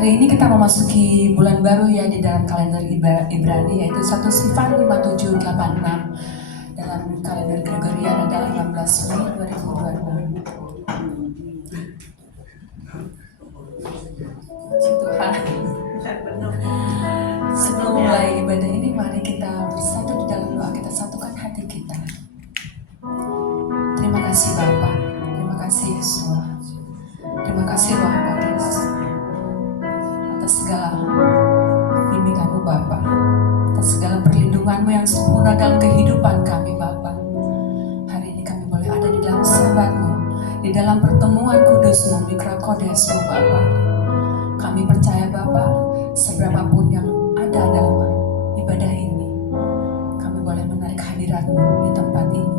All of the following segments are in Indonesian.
Hari ini kita memasuki bulan baru ya di dalam kalender Ibrani, yaitu 1 Sifan 5786. Dalam kalender Gregorian adalah 16 Mei 2026. Puji Tuhan. Sebelum mulai ibadah ini, mari kita bersatu di dalam doa. Kita satukan hati kita. Terima kasih Bapa, terima kasih Yesus, terima kasih Roh Kudus atas segala bimbingan-Mu Bapa, atas segala perlindungan-Mu yang sempurna dalam kehidupan kami Bapa. Hari ini kami boleh ada di dalam sahabat-Mu, di dalam pertemuan kudus-Mu, Mikra Kodes-Mu Bapa. Kami percaya Bapa, seberapapun yang ada dalam ibadah ini, kami boleh menarik hadirat-Mu di tempat ini.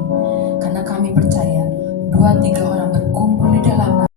Karena kami percaya 2-3 orang berkumpul di dalam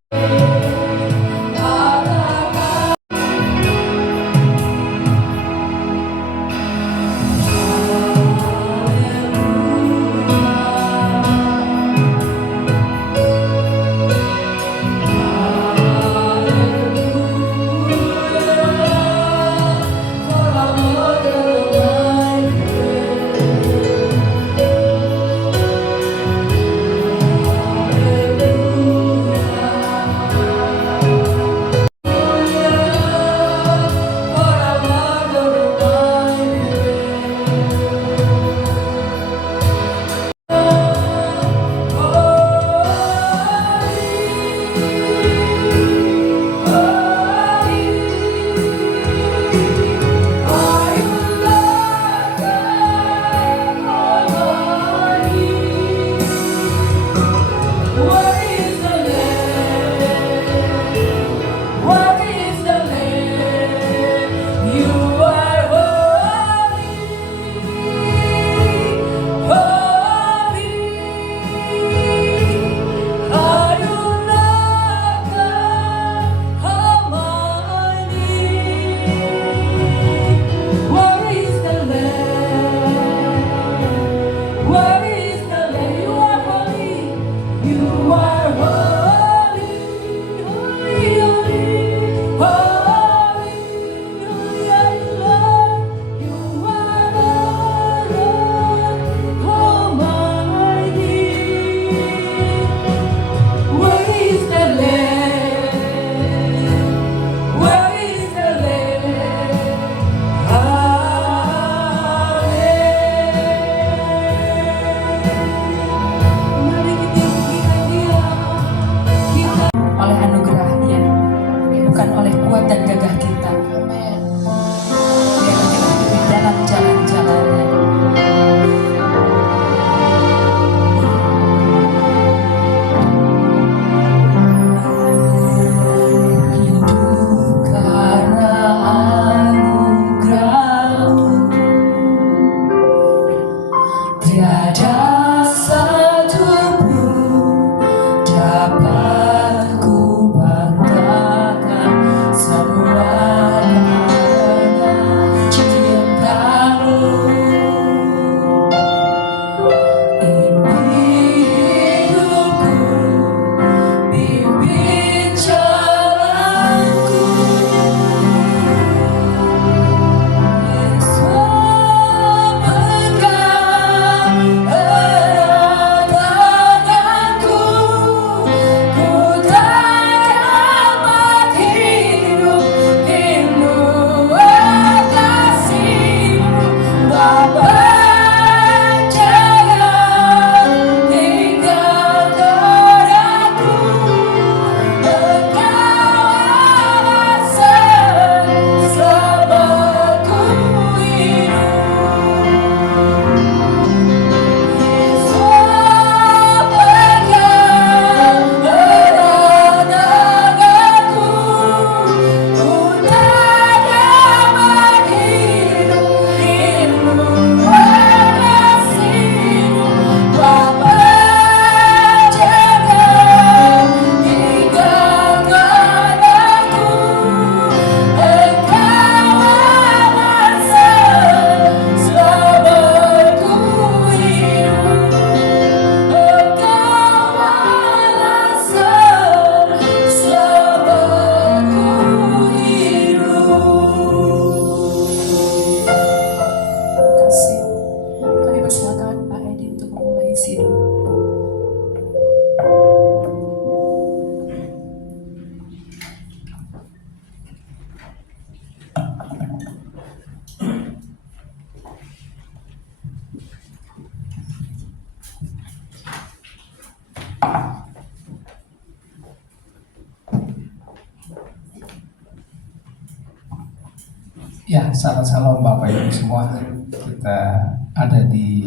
Ya, salam Bapak Ibu semua. Kita ada di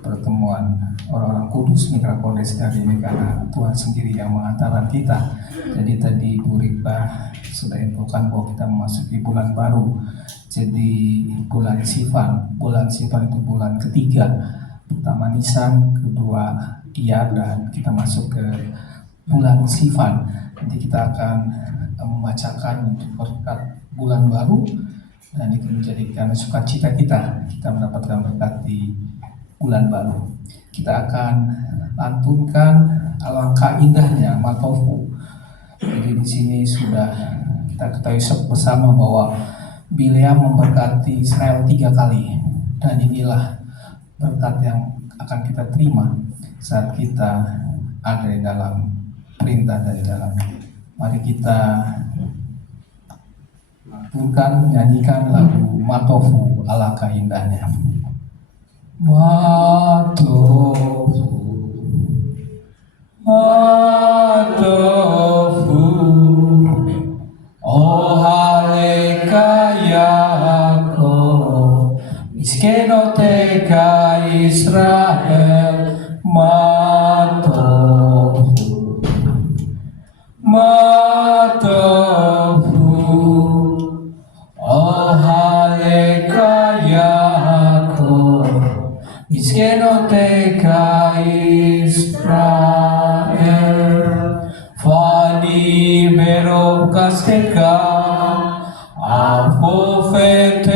pertemuan orang-orang kudus Mikrapolis hari ini karena Tuhan sendiri yang mengantarkan kita. Jadi tadi Bu Rikbah sudah infokan bahwa kita memasuki bulan baru. Jadi bulan Sivan. Bulan Sivan itu bulan ketiga. Pertama Nisan, kedua Iyar, dan kita masuk ke bulan Sivan. Nanti kita akan membacakan berkat bulan baru, dan itu menjadikan sukacita kita mendapatkan berkat di bulan baru. Kita akan lantunkan alangkah indahnya Matofu. Jadi di sini sudah kita ketahui bersama bahwa Bileam memberkati Israel 3 kali, dan inilah berkat yang akan kita terima saat kita ada di dalam perintah dari dalam. Mari kita lantunkan, nyanyikan lagu Matofu, alangkah indahnya. Matofu, Matofu, oh haleka Yaakov, miskenoteka Israel. Matofu, Matofu, oh haleka Yaakov, miskenoteka Israel. Fani berov kasteka, apofeteka,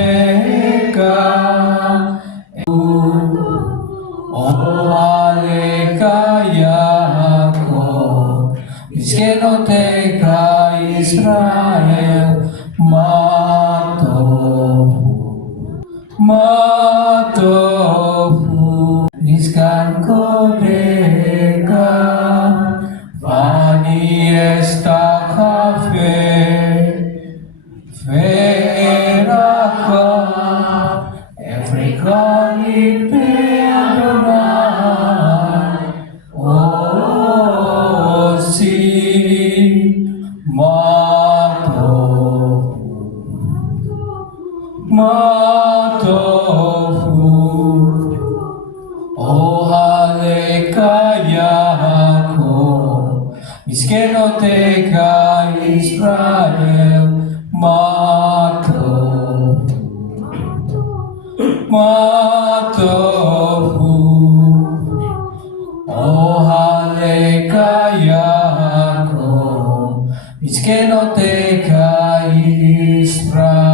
oh haleka Yaakov, miskenoteka Israel. Matofu, Matofu, niskan kodeka, vani esta kafe, veraka, Afrikani Adonai, oh si, Matofu, oh haleka Yaakov, miskenoteka Israel. Matofu, Matofu, oh haleka Yaakov, miskenoteka Israel.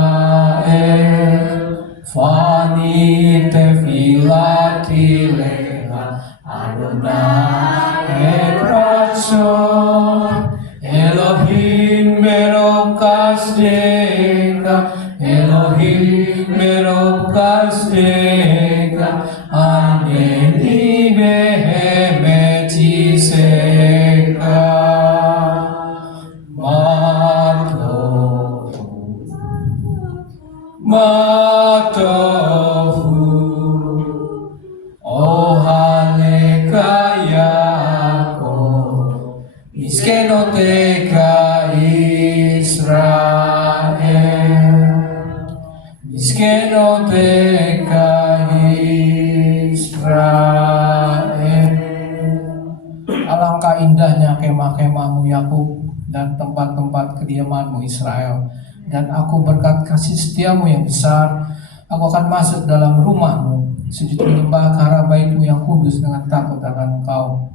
Fani tefilati lecha Adonai ekratzon, Elohim merov kasdeka, Elohim merov kasdeka, aneni behemet yiseka. Matofu, Matofu, oh haleka Yaakov, miskenoteka Israel, miskenoteka Israel. Alangkah indahnya kemah-kemahmu Yakub dan tempat-tempat kediamanmu Israel. Dan aku berkat kasih setiamu yang besar, aku akan masuk dalam rumahmu, sujud menyembah ke arah baitmu yang kudus dengan takut akan Engkau.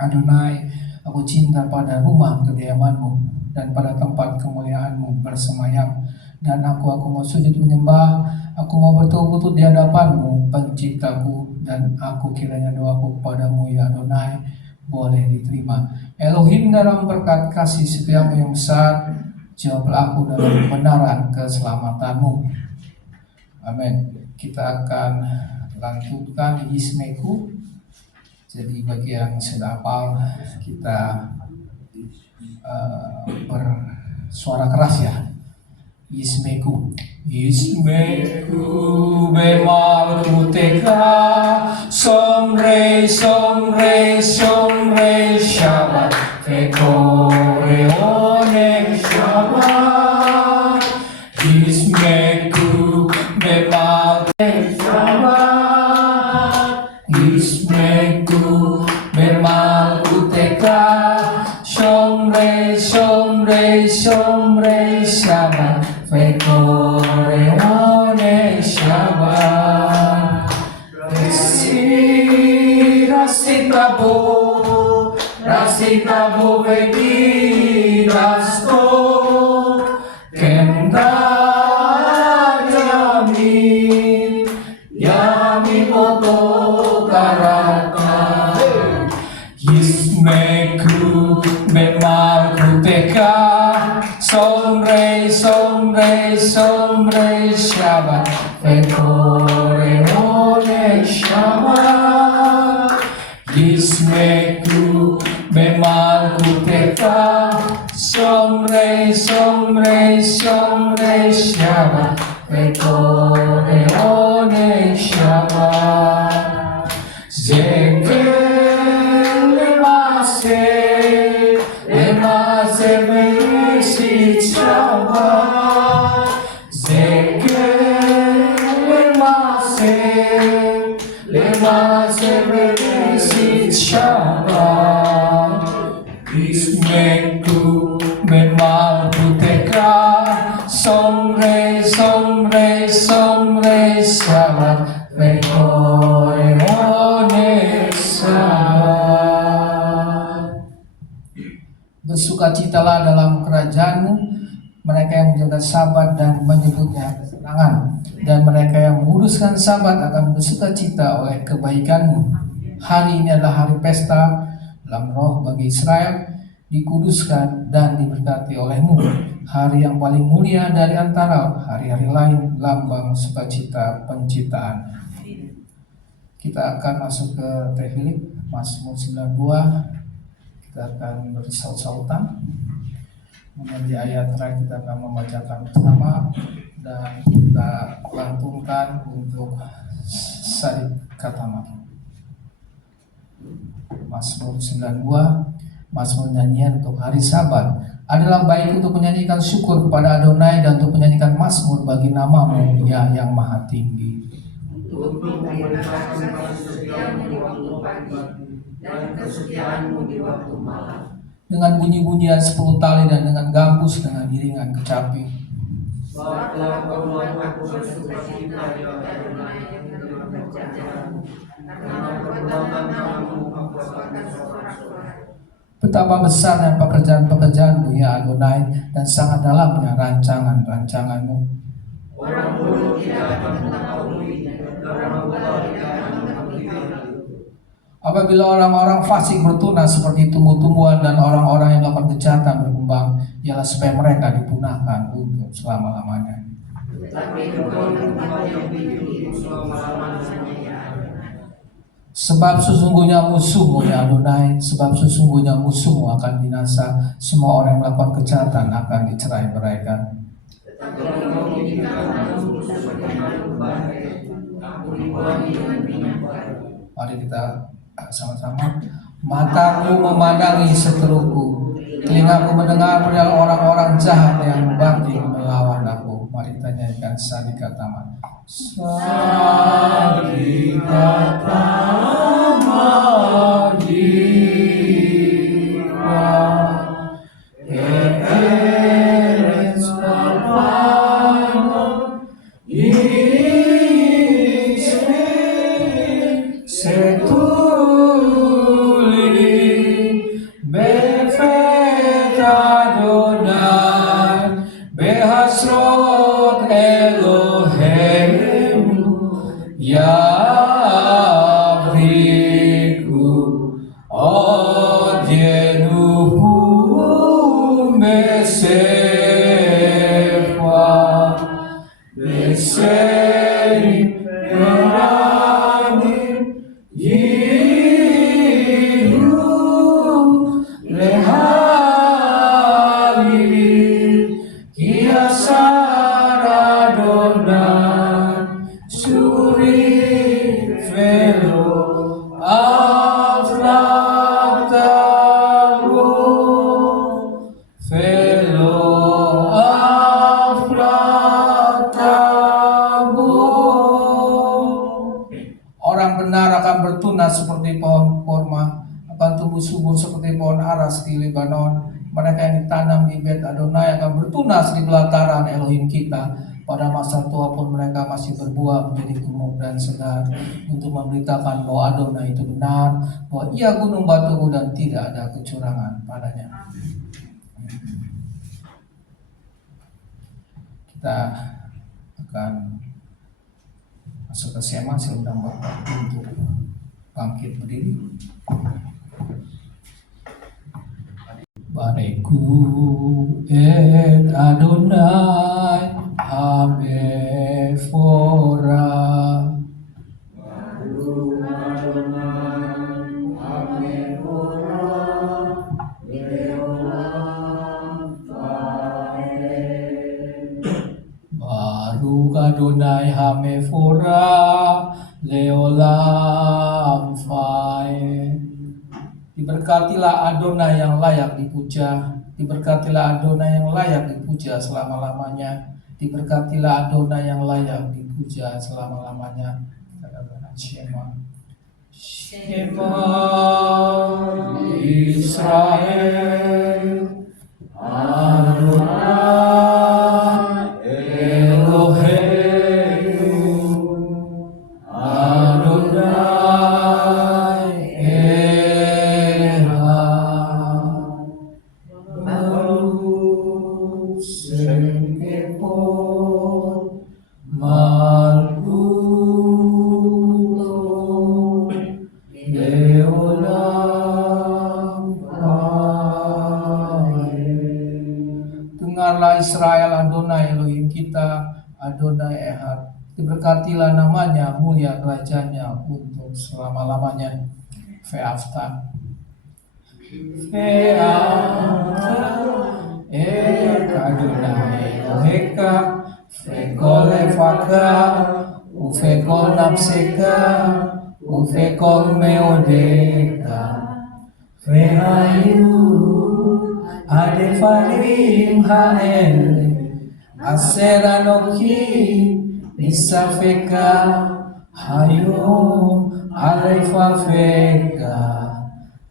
Adonai, aku cinta pada rumah kediamanmu dan pada tempat kemuliaanmu bersemayam. Dan aku mau sujud menyembah, aku mau bertukuk lutut di hadapanmu, penciptaku, dan aku kiranya doaku kepadamu ya Adonai boleh diterima. Elohim, dalam berkat kasih setiamu yang besar, jawablah aku dalam kebenaran keselamatanmu. Amin. Kita akan lanjutkan Yismeku. Jadi bagi yang sudah hafal, kita bersuara keras ya. Yismeku, Yismeku bemalkuteka, somrei, somrei, somrei, Shabbat, Fekoreone Shabbat, Yismeku Shomre, shomre, shomre, Shabbat. Vekore one Shabbat. Rasitabu veki rasto. Kenda yamin, yamin oto karata. Yismeku memakuteka. Somre, somre, somre, Shabbat. Vekore one Shabbat. Yismeku memakuteka. Somre, somre, somre, Shabbat. Vekore one Shabbat. Zekel lemase merisit Shabbat. Zekel lemase merisit Shabbat. Ismeku memakuteka. Somre, somre, somre, Shabbat. Vekore one Shabbat. Bersukacitalah dalam kerajaan-Mu mereka yang menjaga Sabat dan menyebutnya ketenangan, dan mereka yang menguruskan Sabat akan bersukacita oleh kebaikan-Mu. Hari ini adalah hari pesta dalam roh bagi Israel, dikuduskan dan diberkati oleh-Mu. Hari yang paling mulia dari antara hari-hari lain, lambang sukacita penciptaan. Kita akan masuk ke Tehillim, Mazmur 92. Kita akan bersaut-sautan. Kemudian di ayat terakhir kita akan membacakan bersama dan kita lantunkan untuk Sadik Katama. Mazmur 92, Mazmur nyanyian untuk hari Sabat. Adalah baik untuk menyanyikan syukur kepada Adonai dan untuk menyanyikan mazmur bagi nama-Mu, ya yang maha tinggi. Untuk memberitakan kasih setiamu di waktu pagi dan kesetiaanmu di waktu malam. Dengan bunyi-bunyian 10 tali dan dengan gambus dengan iringan kecapi. Sebab telah Kau membuatku bersukacita di Adonai dengan pekerjaanmu, karena perbuatan tanganmu aku akan sorak-sorai. Betapa besarnya pekerjaan-pekerjaan-Mu, ya Adonai, dan sangat dalamnya rancangan-rancangan-Mu. Orang bodoh tidak akan mengetahui, dan orang buta tidak akan mengerti itu. Apabila orang-orang fasik bertunas seperti tumbuh-tumbuhan dan orang-orang yang melakukan kejahatan berkembang, ialah supaya mereka dipunahkan untuk selama-lamanya. Tetapi Engkau tempat yang tinggi selama-lamanya, ya Adonai. Sebab sesungguhnya musuh-Mu, ya Adonai, sebab sesungguhnya musuh-Mu akan binasa, semua orang yang melakukan kejahatan akan dicerai-beraikan. Tetapi Engkau menjadikan aku seperti makhluk baik, aku dibuahi dengan minyak baru. Mari kita sama-sama. Mataku memandangi seteruku, telingaku mendengar perihal orang-orang jahat yang membangkit melawan aku. Mari kita nyanyikan Sadik Katama. Sadik Katama jiwa, Eretz Lebanon, Befet Adonai, Behasrot Elohim, Yavriku, Odyenuhu Besefa, Beserim Eranim, Orang benar akan bertunas seperti pohon korma, akan tumbuh subur seperti pohon ara di Lebanon, mereka yang ditanam di Bet Adonai akan bertunas di belataran Elohim kita. Pada masa tua pun mereka masih berbuah menjadi gemuk dan segar untuk memberitakan bahwa Adonai itu benar, bahwa ia gunung batuku dan tidak ada kecurangan padanya. Kita akan masuk ke sema. Saya undang Bapak untuk bangkit berdiri. Bareku et Adonai Hamefora. Baru Adonai Hamefora Leolam Fae. Diberkatilah Adonai yang layak dipuja, diberkatilah Adonai yang layak dipuja selama-lamanya, diberkatilah Adonai yang layak dipuja selama-lamanya. Kita katakan Shema. Shema Israel Adonai Eloheinu Adonai Echad Baruch Shem Kevod Malkuto Leolam Amen. Dengarlah Israel, Adonai Elohim kita, Adonai Echad. Diberkatilah namanya, mulia kerajaannya untuk selama-lamanya. Ve'afta. Ve'afta et Adonai Eloheka ve'kol levaka uve'kol nafseka uve'kol meodeka ve'hayu adefarim ha'el aser anoki nisafeka hayu alefafeka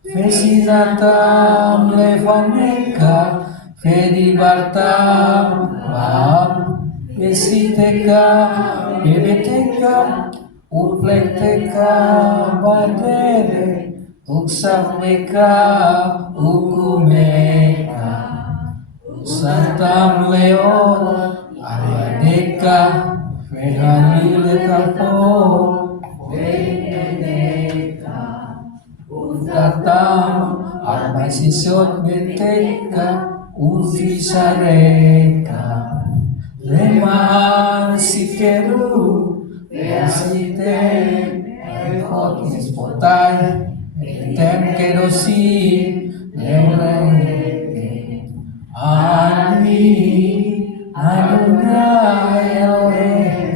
Vesinatam levaneka, vedibartam bab, vesiteka, bebeteka, uplekteka, badere, uksaveka, ukumeka, uksantam leon, ayadeka, vehanilekapo, Datam armasisot beteka ufisareka leman sikeru vesite ekot ispotai etem kerosi leulenge ani Adonai Elohim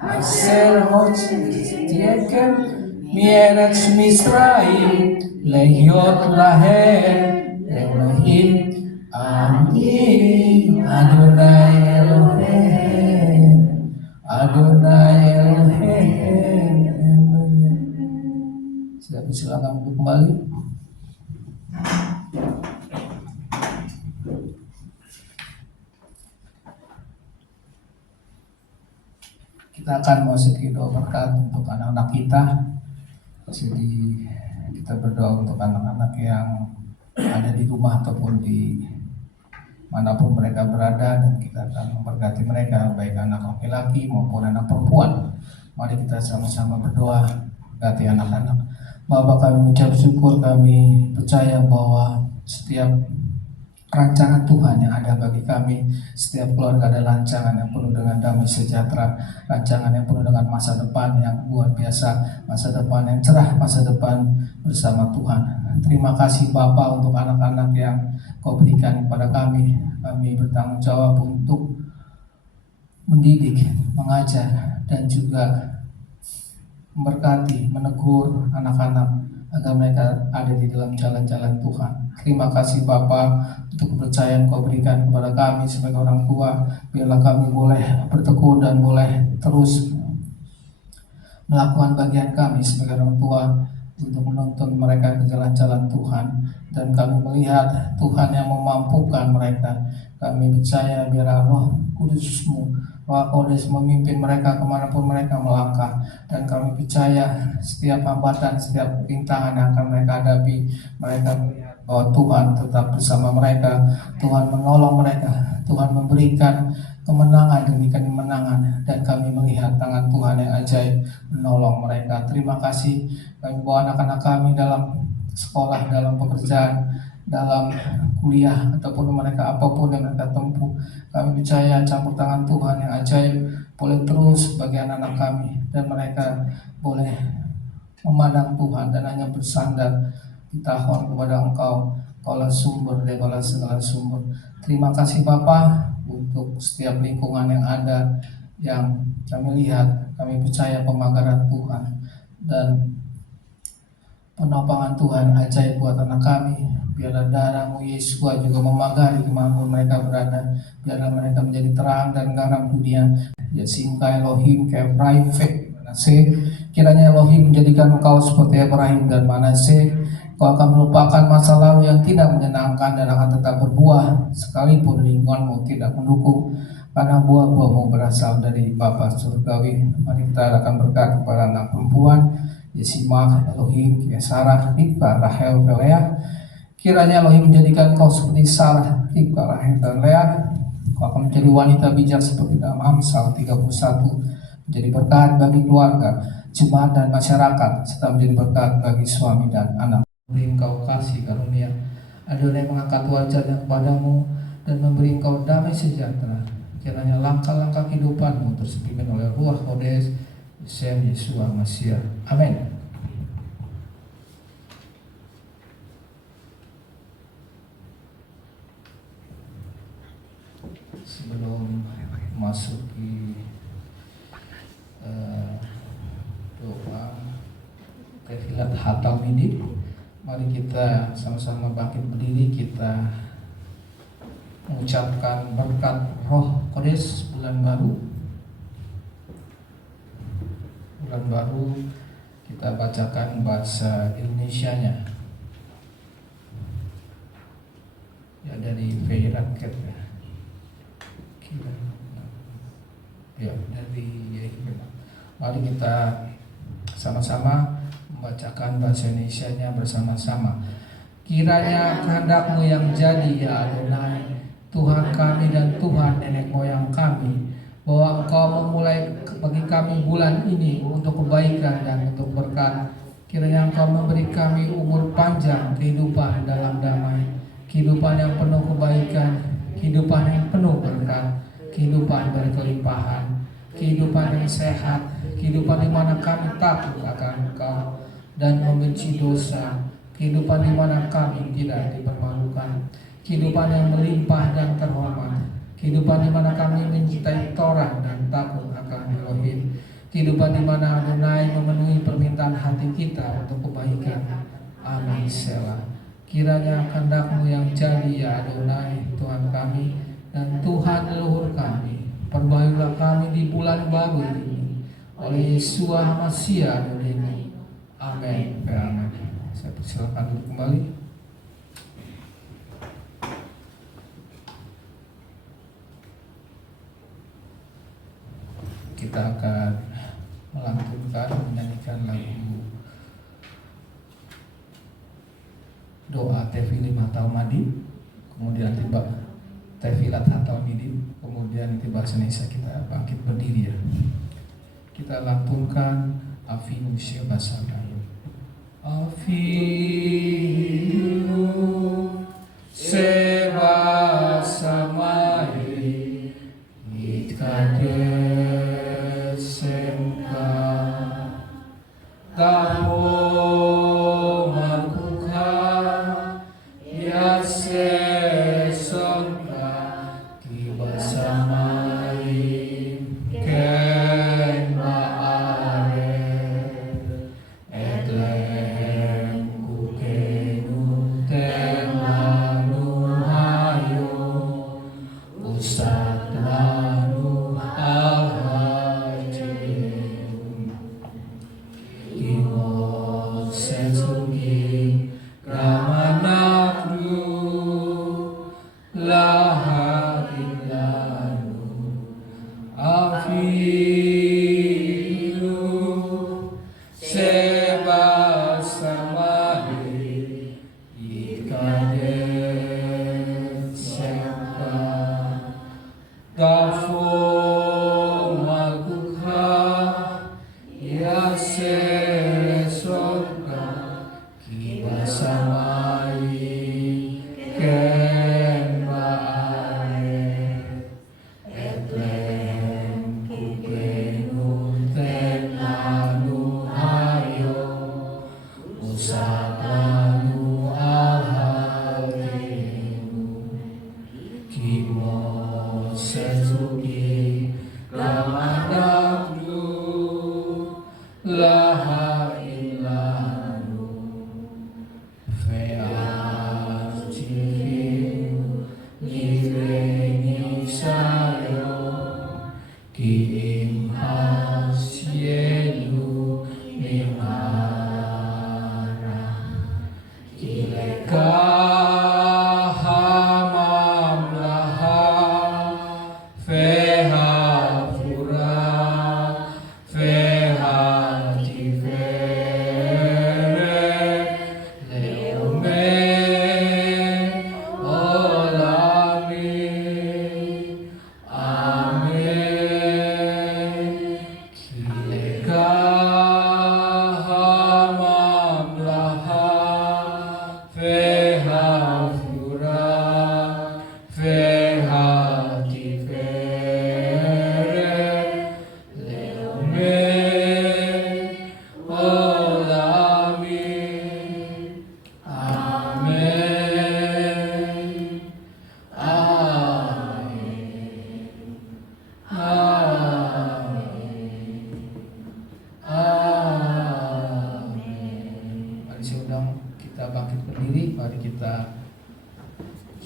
aser hotzitiekem Mieretz Misraim lehiot lahem Elohim Ani Adonai Elohim Adonai Elohim. Saya persilakan untuk kembali. Kita akan memasuki doa berkat untuk anak-anak kita. Jadi kita berdoa untuk anak-anak yang ada di rumah ataupun di manapun mereka berada, dan kita akan memberkati mereka baik anak laki-laki maupun anak perempuan. Mari kita sama-sama berdoa berkati anak-anak. Bapa, kami mengucap syukur, kami percaya bahwa setiap rancangan Tuhan yang ada bagi kami, setiap keluarga ada rancangan yang penuh dengan damai sejahtera, rancangan yang penuh dengan masa depan yang luar biasa, masa depan yang cerah, masa depan bersama Tuhan. Terima kasih Bapa untuk anak-anak yang Kau berikan kepada kami. Kami bertanggung jawab untuk mendidik, mengajar, dan juga memberkati, menegur anak-anak agar mereka ada di dalam jalan-jalan Tuhan. Terima kasih Bapa untuk kepercayaan Kau berikan kepada kami sebagai orang tua. Biarlah kami boleh bertekun dan boleh terus melakukan bagian kami sebagai orang tua untuk menuntun mereka ke jalan-jalan Tuhan, dan kami melihat Tuhan yang memampukan mereka. Kami percaya biarlah Roh Kudus-Mu, Roh Kudus memimpin mereka kemanapun mereka melangkah, dan kami percaya setiap hambatan, setiap rintangan yang akan mereka hadapi, mereka melihat bahwa Tuhan tetap bersama mereka. Tuhan menolong mereka, Tuhan memberikan kemenangan demi kemenangan, dan kami melihat tangan Tuhan yang ajaib menolong mereka. Terima kasih. Kami bawa anak-anak kami dalam sekolah, dalam pekerjaan, dalam kuliah, ataupun mereka apapun yang mereka tempuh. Kami percaya campur tangan Tuhan yang ajaib boleh terus bagi anak-anak kami, dan mereka boleh memandang Tuhan dan hanya bersandar di tahun kepada Engkau, Kaulah sumber daripada segala sumber. Terima kasih Bapa untuk setiap lingkungan yang ada, yang kami lihat. Kami percaya pemagaran Tuhan dan penopang Tuhan ajaib buat anak kami. Biarlah darah-Mu Yesus juga memagari dimanapun mereka berada. Biarlah mereka menjadi terang dan garam dunia. Ya singkai Elohim ke Ibrahim Fek Manase. Kiranya Elohim menjadikan engkau seperti Ibrahim dan Manase. Kau akan melupakan masa lalu yang tidak menyenangkan dan akan tetap berbuah sekalipun lingkunganmu tidak mendukung, karena buah-buahmu berasal dari Bapa Surgawi. Mari kita akan berkat kepada anak perempuan Yesimah, Elohim, Sarah, Ribka, Rahel, dan Lea. Kiranya Elohim menjadikan kau seperti Sarah, Ribka, Rahel, dan Lea. Kau akan menjadi wanita bijak seperti dalam Amsal 31, menjadi berkat bagi keluarga, jemaat dan masyarakat, serta menjadi berkat bagi suami dan anak. Beri engkau kasih karunia, Adonai mengangkat wajahnya kepadamu dan memberi engkau damai sejahtera. Kiranya langkah-langkah kehidupanmu terus dipimpin oleh Ruach Kodes, Yesus Masiah. Amin. Sebelum masuki doa Tefilat Hatal Midib, mari kita sama-sama bangkit berdiri. Kita mengucapkan berkat Roh Kodes bulan baru. Bulan baru kita bacakan bahasa Indonesianya ya, dari Feirat Ket ya, dari Yehimena. Mari kita sama-sama membacakan bahasa Indonesianya bersama-sama. Kiranya kehendak-Mu yang jadi ya Adonai, Tuhan kami dan Tuhan nenek moyang kami, bahwa Engkau memulai bagi kami bulan ini untuk kebaikan dan untuk berkat. Kiranya Engkau memberi kami umur panjang, kehidupan dalam damai, kehidupan yang penuh kebaikan, kehidupan yang penuh berkat, kehidupan berkelimpahan, kehidupan yang sehat, kehidupan di mana kami takut akan Engkau dan membenci dosa, kehidupan di mana kami tidak dipermalukan, kehidupan yang melimpah dan terhormat, kehidupan di mana kami mencintai Torah dan takut akan Elohim, kehidupan di mana Adonai memenuhi permintaan hati kita untuk kebaikan. Amin. Selah. Kiranya kehendak-Mu yang jadi ya Adonai, Tuhan kami dan Tuhan leluhur kami. Perbaikilah kami di bulan baru ini oleh Yesus Masiah Adonai. Amin. Amin. Saya persilakan dulu kembali. Kita akan melantunkan, menyanyikan lagu doa Tefilim Hatal Madib, kemudian tiba Tefilat Hatal Midib, kemudian tiba Indonesia. Kita bangkit berdiri ya. Kita lantunkan Afinu Syabasana. Afinu Sebasamai Itkadesemka Taho Makuka Yasesonka Kibasamai Kenma Are Etlem Kukenu Temanu Hayo Pusat Manu Ahajim Imo Sen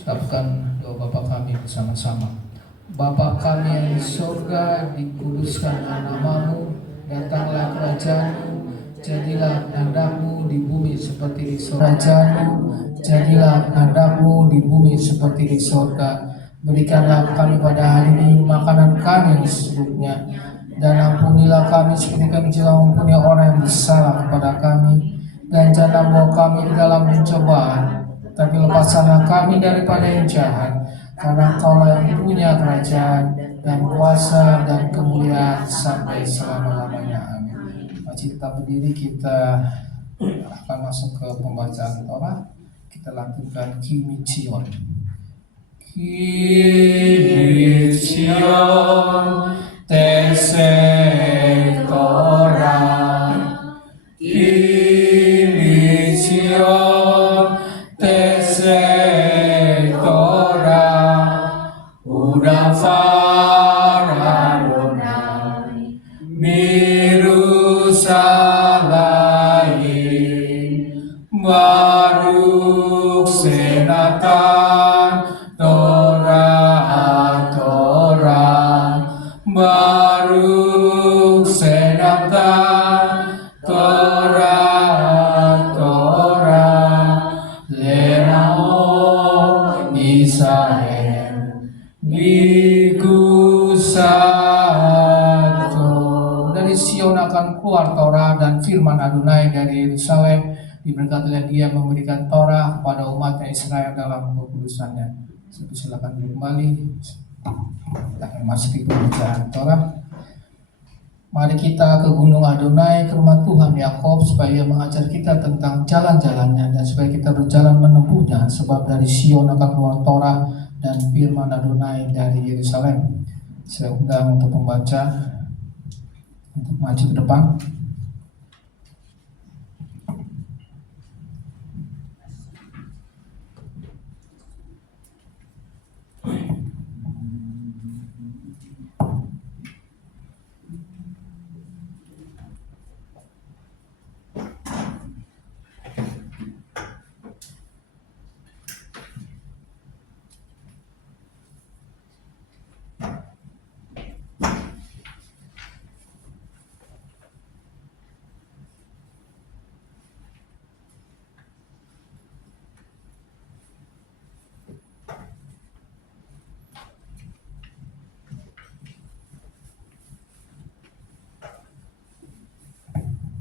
Ucapkan doa Bapa kami bersama-sama. Bapa kami yang di surga, dikuduskanlah namamu, datanglah kerajaanmu, jadilah kehendak-Mu di bumi seperti di surga. Kerajaanmu, jadilah kehendak-Mu di bumi seperti di surga. Berikanlah kami pada hari ini makanan kami yang secukupnya, dan ampunilah kami seperti kami juga mengampuni orang yang bersalah kepada kami. Dan jangan bawa kami di dalam pencobaan, tapi lepaskanlah kami daripada yang jahat. Karena Engkaulah yang punya kerajaan dan kuasa dan kemuliaan sampai selama-lamanya. Amin. Mari kita berdiri, kita akan masuk ke pembacaan Torah. Kita lakukan Kimicion. Kimicion tesek Torah. Kimicion tesek Torah. Udah Adonai Mirusalaim Baruch Senatan Torah Baruch Senatan Torah Lenao Israel Bigusado. Dari Sion akan keluar Torah dan firman Adonai dari Yerusalem. Diberkatilah Dia memberikan Torah kepada umatnya Israel dalam kekudusannya. Silakan kembali. Kita akan masuk di pembacaan Torah. Mari kita ke Gunung Adonai, ke rumah Tuhan Yakub, supaya Ia mengajar kita tentang jalan-jalannya dan supaya kita berjalan menempuhnya. Sebab dari Sion akan keluar Torah dan firman Adonai dari Yerusalem. Saya undang untuk membaca, untuk maju ke depan.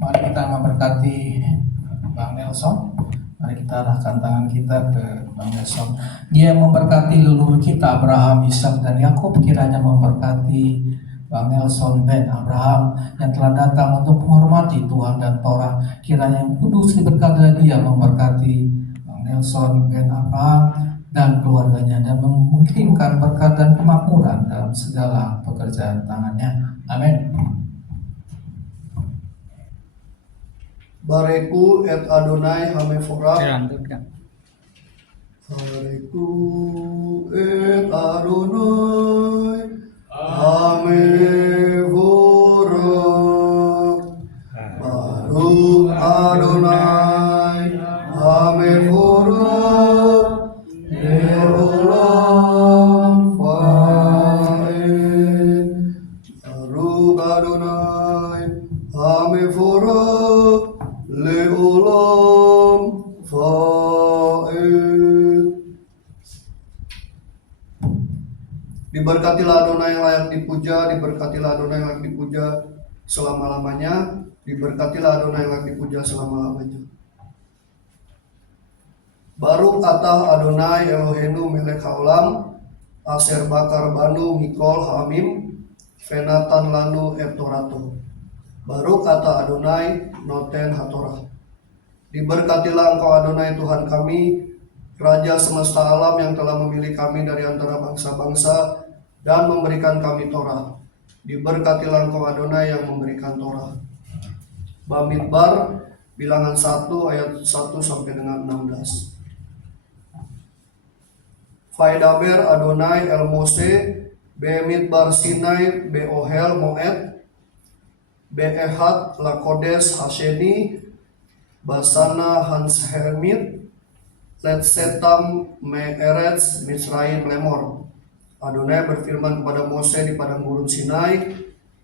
Mari kita memberkati Bang Nelson. Mari kita arahkan tangan kita ke Bang Nelson. Dia memberkati leluhur kita Abraham, Ishak dan Yakub. Kiranya memberkati Bang Nelson ben Abraham yang telah datang untuk menghormati Tuhan dan Torah. Kiranya yang kudus diberkati Dia memberkati Bang Nelson ben Abraham dan keluarganya dan mengirimkan berkat dan kemakmuran dalam segala pekerjaan tangannya. Amin. Bareku et Adonai Hameforah. Bareku et Adonai Hameforah. Baruch Adonai Hameforah. Leolam Fa'ed. Baruch Adonai Hameforah. Leolam Fa'ed. Diberkatilah Adonai yang layak dipuja, diberkatilah Adonai yang layak dipuja selama-lamanya, diberkatilah Adonai yang layak dipuja selama-lamanya. Baruch atah Adonai Eloheinu melech haolam, aser bakar banu mikol hamim, venatan lanu et torato. Baruch atah Adonai noten hatorah. Diberkatilah Engkau Adonai Tuhan kami, Raja semesta alam yang telah memilih kami dari antara bangsa-bangsa dan memberikan kami Torah. Diberkatilah Engkau Adonai yang memberikan Torah. Bamidbar bilangan 1 ayat 1 sampai dengan 16. Faidaber Adonai el Mose Bemidbar Sinai Beohel Moed Be'ehat Lakodes Hasheni Basana Hans Hermit Let setam me eretz Mitzrayim lemor. Adonai berfirman kepada Mose di padang gurun Sinai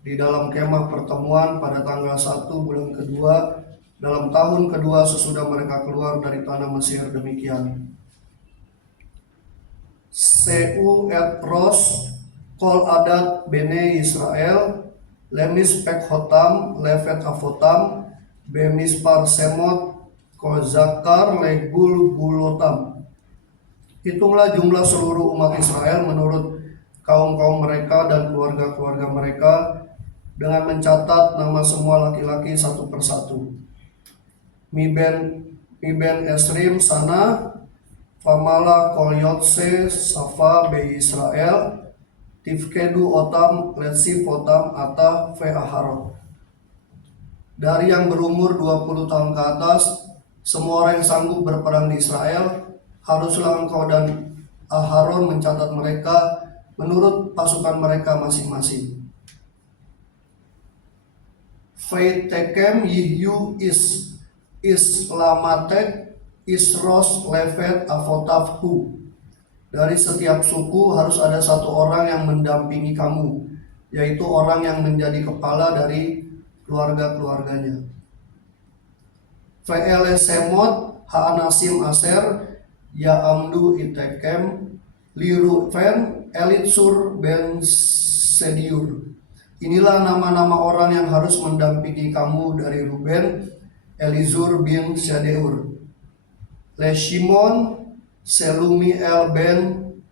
di dalam kemah pertemuan pada tanggal 1 bulan kedua dalam tahun kedua sesudah mereka keluar dari tanah Mesir demikian. Seu et ros kol adat bene Israel lemis pekhotam levet avotam bemis parsemot kozakar legul gulotam. Hitunglah jumlah seluruh umat Israel menurut kaum-kaum mereka dan keluarga-keluarga mereka dengan mencatat nama semua laki-laki satu persatu. Miben Esrim sana famala kol yotse safa be Israel tifkedu otam letsif otam ata ve aharot. Dari yang berumur 20 tahun ke atas, semua orang yang sanggup berperang di Israel, haruslah engkau dan Aharon mencatat mereka menurut pasukan mereka masing-masing. Feitekem yihyu islamatek isros levet avotavhu. Dari setiap suku harus ada satu orang yang mendampingi kamu, yaitu orang yang menjadi kepala dari keluarga-keluarganya. Ve'ele semot ha'anasim aser ya amdu itekem lirufen elitsur ben sediur. Inilah nama-nama orang yang harus mendampingi kamu dari Ruben, Elizur bin Sedeur. Le Shimon Selumiel ben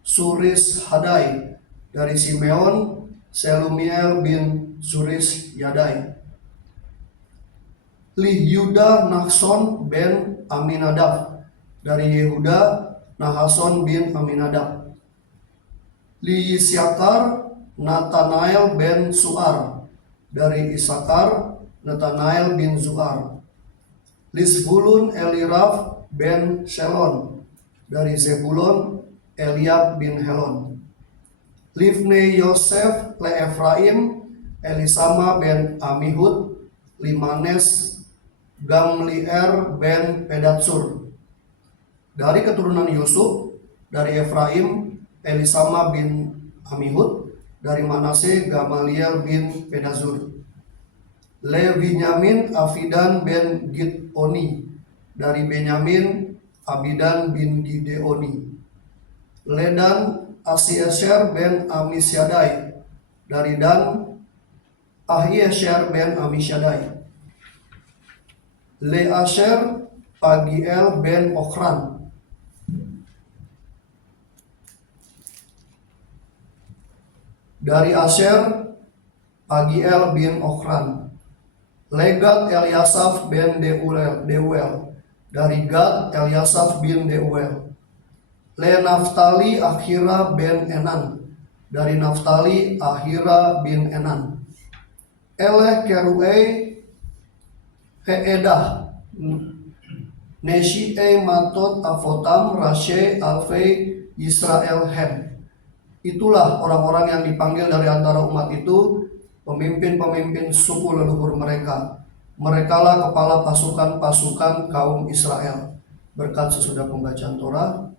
Suris Hadai. Dari Simeon Selumiel bin Suris Yadai. Li Yuda Nahson ben Aminadab. Dari Yehuda Nahason bin Aminadab. Li Yisyakar Nathanael ben Suar. Dari Isakar Nathanael bin Zuar. Li Zebulun Eliraf ben Shelon. Dari Zebulon Eliab bin Helon. Livne Yosef le Efraim Elisama ben Amihud. Limanes Gamlier ben Pedatsur. Dari keturunan Yusuf, dari Efraim Elisama bin Amihud, dari Manase Gamaliel bin Pedazur. Le Binyamin Afidan ben Gidoni, dari Benyamin Abidan bin Gideoni. Le Dan Asieser ben Amisyadai, dari Dan Ahieser ben Amisyadai. Le Asher Pagiel ben Okran. Dari Asher Pagiel bin Okran. Le Gad Eliasaf ben Deuel. Dari Gad Eliasaf bin Deuel. Le Naftali Akhira ben Enan. Dari Naftali Akhira bin Enan. Ele Keruei Heedah Neshi'e Matot Avotam Rashe Alfei Yisrael Hem. Itulah orang-orang yang dipanggil dari antara umat itu, pemimpin-pemimpin suku leluhur mereka. Merekalah kepala pasukan-pasukan kaum Israel. Berkat sesudah pembacaan Torah.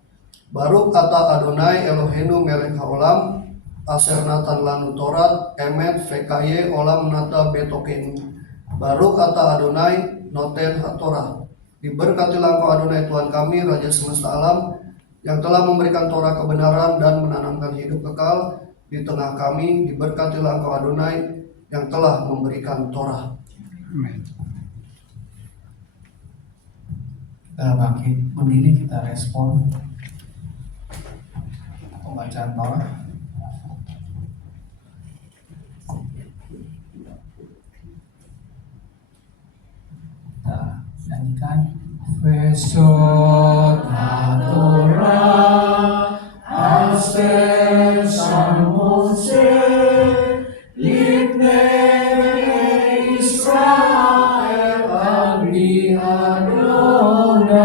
Baru kata Adonai Eloheinu melech haolam aser natan lanu Torat emet vekaye olam nata betokenu. Baru kata Adonai noten ha-Torah. Diberkatilah engkau Adonai Tuhan kami, Raja semesta alam, yang telah memberikan Torah kebenaran dan menanamkan hidup kekal di tengah kami. Diberkatilah engkau Adonai yang telah memberikan Torah. Amin. Kita bangkit berdiri, kita respon pembacaan Torah. Kita nyanyikan Vesot HaTorah Aser San Mose Libne Israel Abdi Adonai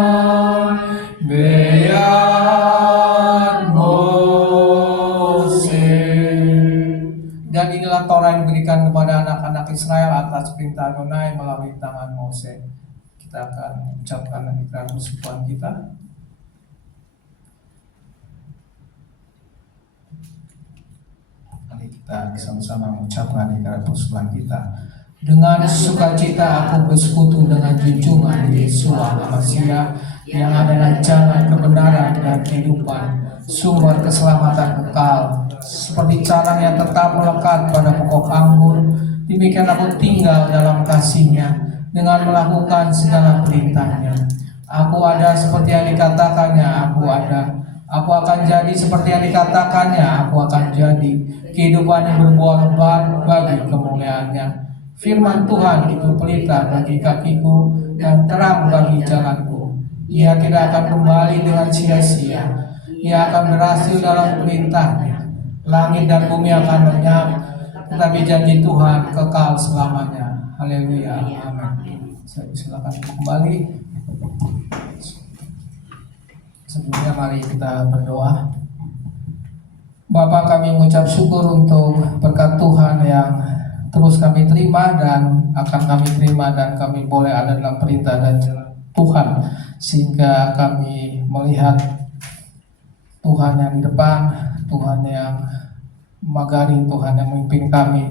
Beyat Mose. Dan inilah Torah yang diberikan kepada anak-anak Israel atas perintah Adonai melalui tangan Mose. Kita akan ucapkan ikrar persekutuan kita. kita sama-sama mengucapkan ikarat persekutuan kita. Dengan sukacita aku bersekutu dengan junjungan Yesua Masiah yang adalah jalan kebenaran dan kehidupan, sumber keselamatan kekal. Seperti carang yang tetap melekat pada pokok anggur, demikian aku tinggal dalam kasih-Nya dengan melakukan segala perintah-Nya. Aku ada seperti yang dikatakannya, aku ada. Aku akan jadi seperti yang dikatakannya, aku akan jadi. Kehidupan yang berbuah lebat bagi kemuliaan-Nya. Firman Tuhan itu pelita bagi kakiku dan terang bagi jalanku. Ia tidak akan kembali dengan sia-sia. Ia akan berhasil dalam perintah-Nya. Langit dan bumi akan lenyap, tetapi janji Tuhan kekal selamanya. Haleluya. Amin. Saya silakan kembali. Sebelumnya mari kita berdoa. Bapa, kami mengucap syukur untuk berkat Tuhan yang terus kami terima dan akan kami terima, dan kami boleh ada dalam perintah dan jalan Tuhan, sehingga kami melihat Tuhan yang di depan, Tuhan yang memagari, Tuhan yang memimpin kami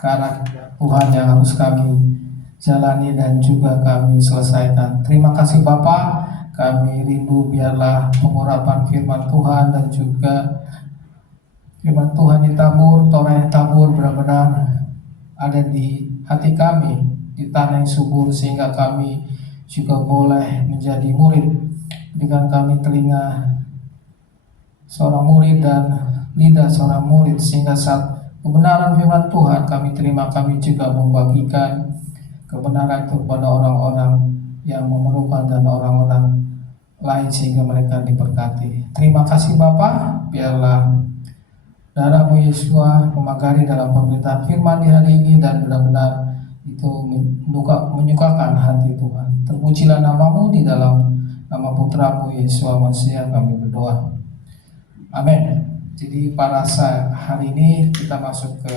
ke arah Tuhan yang harus kami jalani dan juga kami selesaikan. Terima kasih Bapa, kami rindu biarlah pengurapan firman Tuhan dan juga firman Tuhan ditabur, Torah yang tabur benar-benar ada di hati kami, di tanah yang subur, sehingga kami juga boleh menjadi murid. Berikan kami telinga seorang murid dan lidah seorang murid, sehingga saat kebenaran firman Tuhan kami terima, kami juga membagikan kebenaran itu kepada orang-orang yang memerlukan dan orang-orang lain, sehingga mereka diberkati. Terima kasih Bapa, biarlah darah-Mu Yesus memagari dalam pemberitaan firman di hari ini, dan benar-benar itu menyukakan hati Tuhan. Terpujilah nama-Mu, di dalam nama Putra-Mu Yesus Masiah kami berdoa. Amin. Jadi parasa hari ini kita masuk ke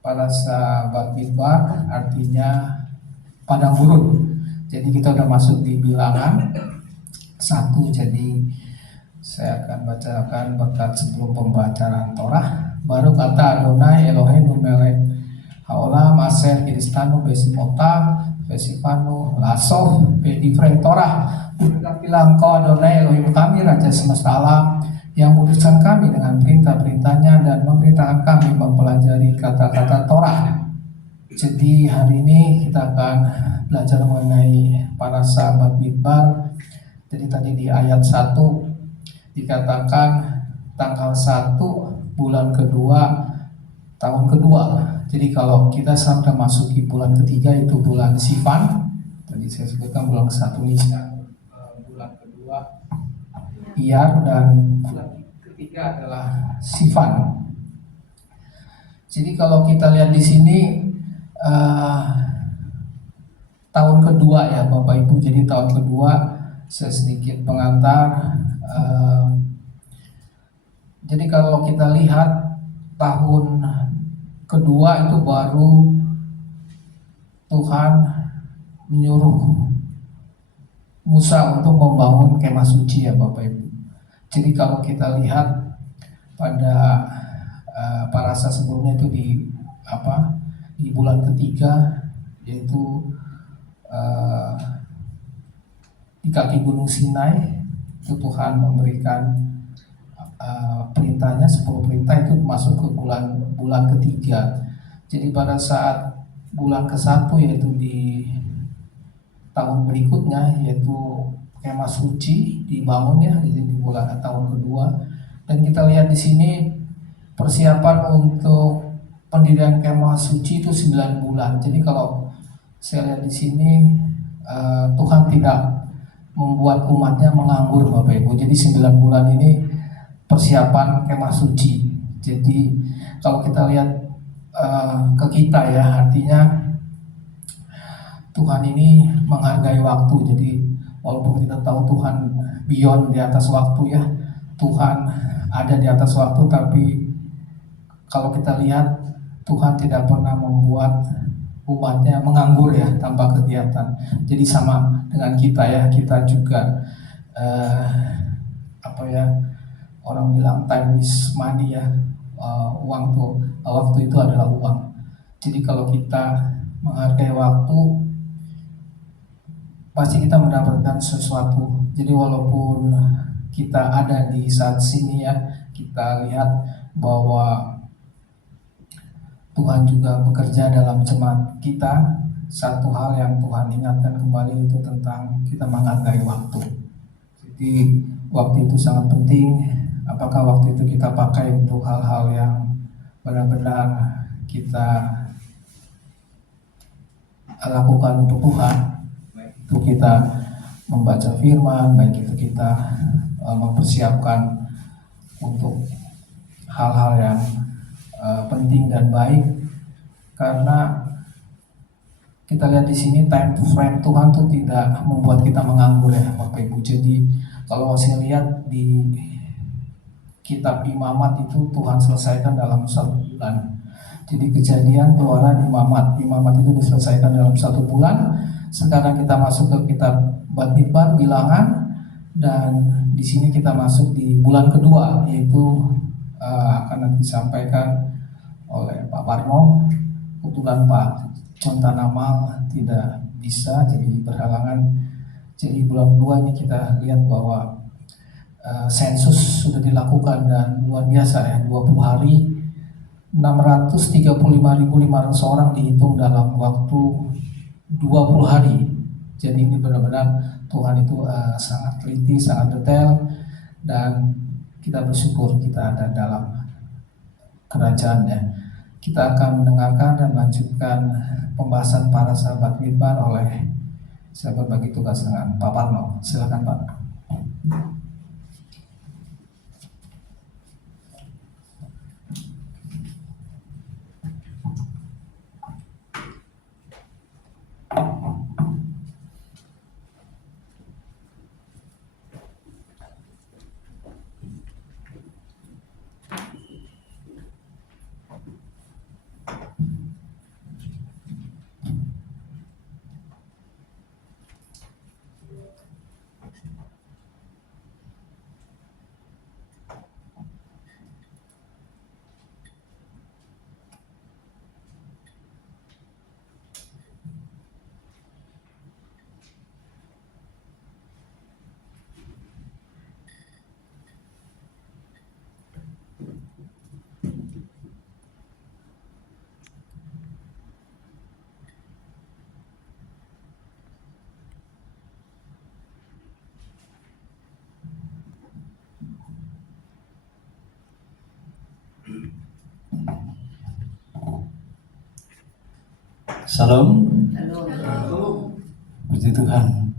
parasa Bamidbar, artinya padang gurun. Jadi kita udah masuk di bilangan 1. Jadi saya akan bacakan berkat sebelum pembacaan Torah. Baru kata Adonai Eloheinu melech haolam aser kiristanu besimota besifanu lasof bedifrei Torah. Bilang Kau Adonai Elohim kami, Raja semesta alam, yang memutuskan kami dengan perintah-perintahnya dan memerintahkan kami mempelajari kata-kata Torah. Jadi hari ini kita akan belajar mengenai parasa Bamidbar. Jadi tadi di ayat 1 dikatakan tanggal 1 bulan kedua tahun kedua. Jadi kalau kita sudah masuki bulan ketiga itu bulan Sivan. Tadi saya sebutkan bulan ke-1 Nisan, bulan kedua Iyar, dan bulan ketiga adalah Sivan. Jadi kalau kita lihat di sini tahun kedua ya Bapak Ibu. Jadi tahun kedua, saya sedikit pengantar. Jadi kalau kita lihat tahun kedua itu baru Tuhan menyuruh Musa untuk membangun kemah suci ya Bapak Ibu. Jadi kalau kita lihat pada parasa sebelumnya itu di bulan ketiga, yaitu di kaki Gunung Sinai, itu Tuhan memberikan perintahnya, 10 perintah itu masuk ke bulan ketiga. Jadi pada saat bulan ke-1, yaitu di tahun berikutnya, yaitu kemah suci dibangun ya, jadi di tahun kedua. Dan kita lihat di sini persiapan untuk pendirian kemah suci itu 9 bulan. Jadi kalau saya lihat di sini Tuhan tidak membuat umatnya menganggur Bapak Ibu. Jadi 9 bulan ini persiapan kemah suci. Jadi kalau kita lihat ke kita ya, artinya Tuhan ini menghargai waktu. Jadi walaupun kita tahu Tuhan beyond, di atas waktu ya, Tuhan ada di atas waktu, tapi kalau kita lihat Tuhan tidak pernah membuat umatnya menganggur ya, tanpa kegiatan. Jadi sama dengan kita ya, kita juga orang bilang time is money ya. waktu itu adalah uang. Jadi kalau kita menghargai waktu, pasti kita mendapatkan sesuatu. Jadi walaupun kita ada di saat sini ya, kita lihat bahwa Tuhan juga bekerja dalam jemaat kita. Satu hal yang Tuhan ingatkan kembali itu tentang kita menghargai waktu. Jadi waktu itu sangat penting. Apakah waktu itu kita pakai untuk hal-hal yang benar-benar kita lakukan untuk Tuhan? Itu kita membaca firman, baik itu kita mempersiapkan untuk hal-hal yang penting dan baik. Karena kita lihat di sini time frame Tuhan tuh tidak membuat kita menganggur ya Bapak Ibu. Jadi kalau saya lihat di kitab Imamat itu Tuhan selesaikan dalam 1 bulan. Jadi Kejadian, Keluaran, Imamat itu diselesaikan dalam 1 bulan. Sekarang kita masuk ke kitab Bamidbar, Bilangan, dan di sini kita masuk di bulan kedua, yaitu akan disampaikan oleh Pak Parno. Kebetulan Pak Contanamal tidak bisa, jadi berhalangan. Jadi bulan kedua ini kita lihat bahwa sensus sudah dilakukan dan luar biasa ya, 20 hari 635.500 orang dihitung dalam waktu 20 hari. Jadi ini benar-benar Tuhan itu sangat teliti, sangat detail, dan kita bersyukur kita ada dalam kerajaannya. Kita akan mendengarkan dan melanjutkan pembahasan para sahabat Midbar oleh sahabat bagi tugas dengan Pak Parno. Silakan Pak. Salam. Puji Tuhan,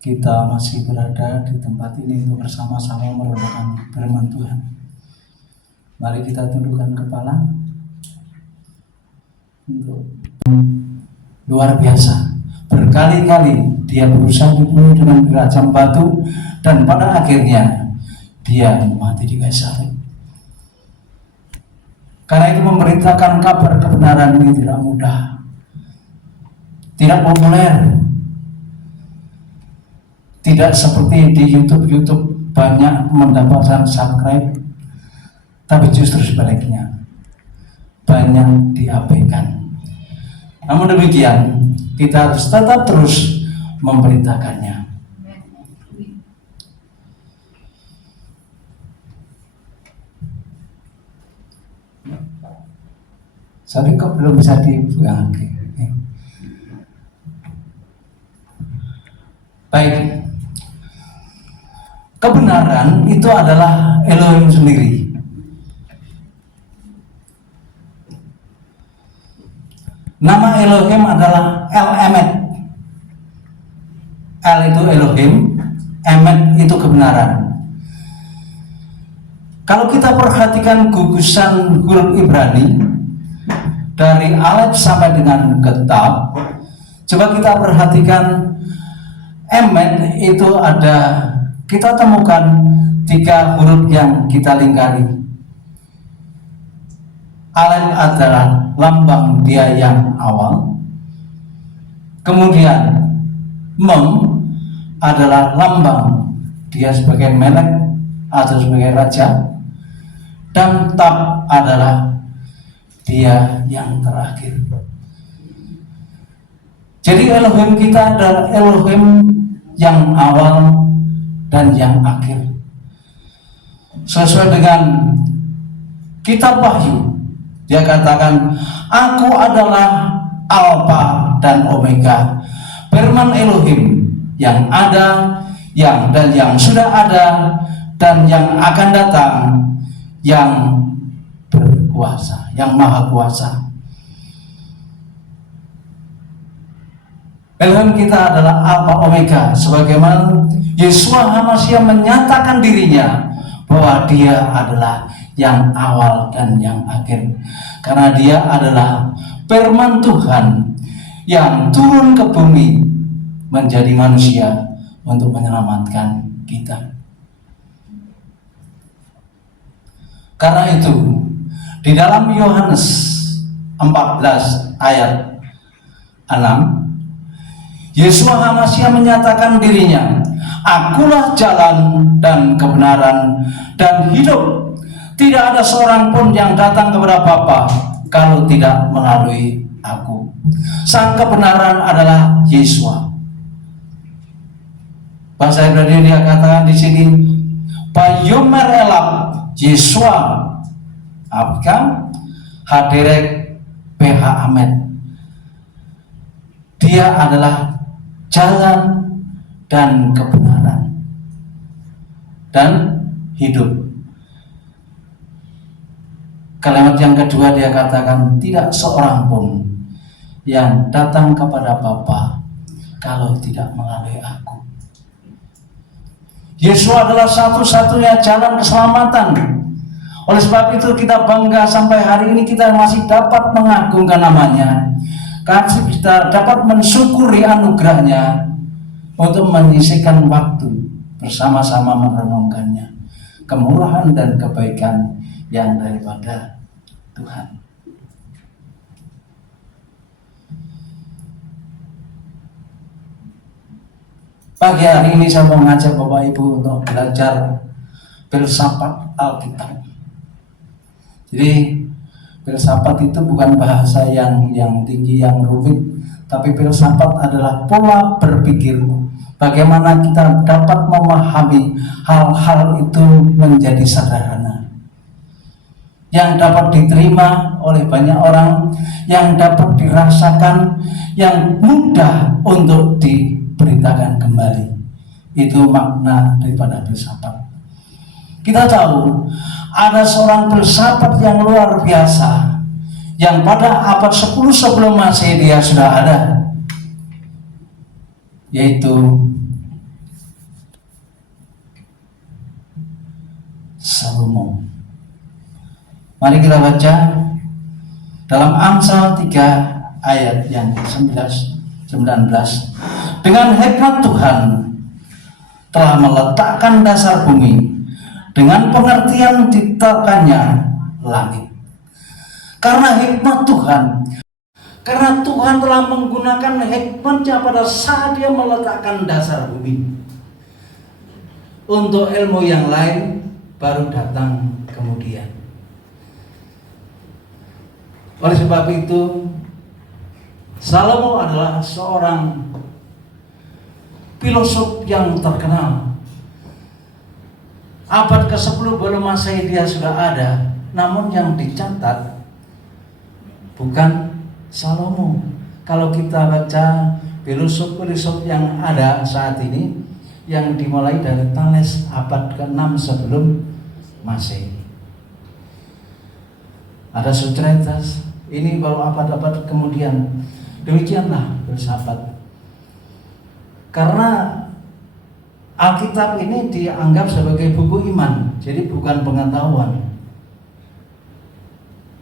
kita masih berada di tempat ini untuk bersama-sama merenungkan firman Tuhan. Mari kita tundukkan kepala untuk luar biasa. Berkali-kali dia berusaha dibunuh dengan gerajam batu, dan pada akhirnya dia mati di kayu salib. Karena itu memberitakan kabar kebenaran ini tidak mudah, tidak populer, tidak seperti di YouTube banyak mendapatkan subscribe, tapi justru sebaliknya banyak diabaikan. Namun demikian, kita harus tetap terus memberitakannya. Sorry kok belum bisa dibuang. Baik, kebenaran itu adalah Elohim sendiri. Nama Elohim adalah El-Emet. El itu Elohim, Emet itu kebenaran. Kalau kita perhatikan gugusan huruf Ibrani dari Alef sampai dengan Ketab, coba kita perhatikan Emet itu ada, kita temukan 3 huruf yang kita lingkari. Alef adalah lambang dia yang awal. Kemudian Mem adalah lambang dia sebagai melek atau sebagai raja. dan tetap adalah Dia yang terakhir. Jadi Elohim kita adalah Elohim yang awal dan yang akhir. Sesuai dengan kitab Wahyu, dia katakan, "Aku adalah Alfa dan Omega, firman Elohim yang ada, yang dan yang sudah ada dan yang akan datang, yang berkuasa, yang maha kuasa." Elohim kita adalah Alfa Omega, sebagaimana Yeshua HaMashiach menyatakan dirinya bahwa Dia adalah yang awal dan yang akhir, karena Dia adalah firman Tuhan yang turun ke bumi menjadi manusia untuk menyelamatkan kita. Karena itu, di dalam Yohanes 14 ayat 6, Yeshua HaMashiach menyatakan dirinya, "Akulah jalan dan kebenaran dan hidup. Tidak ada seorang pun yang datang kepada Bapa kalau tidak melalui Aku." Sang kebenaran adalah Yeshua. Bahasa Ibrani dia katakan di sini, "Bayomer elap Yeshua Abkam Haderek PH Amet." Dia adalah jalan dan kebenaran dan hidup. Kalimat yang kedua dia katakan, tidak seorang pun yang datang kepada Bapa kalau tidak melalui Aku. Yesus adalah satu-satunya jalan keselamatan. Oleh sebab itu kita bangga sampai hari ini kita masih dapat mengagungkan namanya. Kita dapat mensyukuri anugerahnya untuk menyisihkan waktu bersama-sama merenungkannya, kemurahan dan kebaikan yang daripada Tuhan. Pagi hari ini saya mau mengajak Bapak Ibu untuk belajar filsafat Alkitab. Jadi filsafat itu bukan bahasa yang tinggi, yang rumit, tapi filsafat adalah pola berpikir. Bagaimana kita dapat memahami hal-hal itu menjadi sederhana, yang dapat diterima oleh banyak orang, yang dapat dirasakan, yang mudah untuk diberitakan kembali. Itu makna daripada filsafat. Kita tahu ada seorang filsafat yang luar biasa, yang pada abad 10 sebelum Masehi dia sudah ada, yaitu Salomo. Mari kita baca dalam Amsal 3 ayat yang 19. Dengan hikmat Tuhan telah meletakkan dasar bumi, dengan pengertian ditakannya langit. Karena hikmat Tuhan, karena Tuhan telah menggunakan hikmatnya pada saat dia meletakkan dasar bumi. Untuk ilmu yang lain baru datang kemudian. Oleh sebab itu, Salomo adalah seorang filosof yang terkenal. Abad ke-10 belum Masehi dia sudah ada, namun yang dicatat bukan Salomo. Kalau kita baca filosof-filosof yang ada saat ini, yang dimulai dari Thales abad ke-6 sebelum Masehi, ada Socrates, ini baru abad-abad kemudian. Demikianlah filsafat. Karena Alkitab ini dianggap sebagai buku iman, jadi bukan pengetahuan.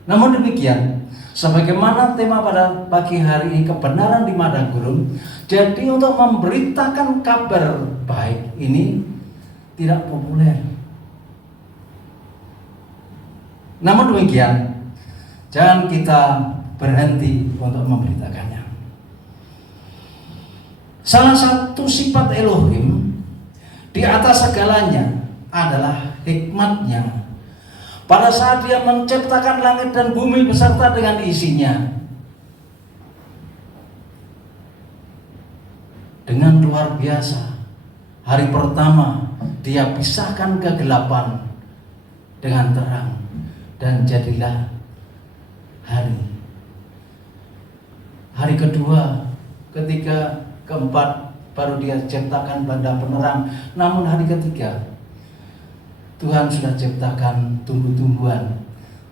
Namun demikian, sebagaimana tema pada pagi hari ini, kebenaran di padang gurun, jadi untuk memberitakan kabar baik ini tidak populer. Namun demikian, jangan kita berhenti untuk memberitakannya. Salah satu sifat Elohim di atas segalanya adalah hikmatnya. Pada saat Dia menciptakan langit dan bumi beserta dengan isinya, dengan luar biasa, hari pertama Dia pisahkan kegelapan dengan terang, dan jadilah hari. Hari kedua, ketiga, keempat, baru Dia ciptakan benda penerang. Namun hari ketiga, Tuhan sudah ciptakan tumbuh-tumbuhan.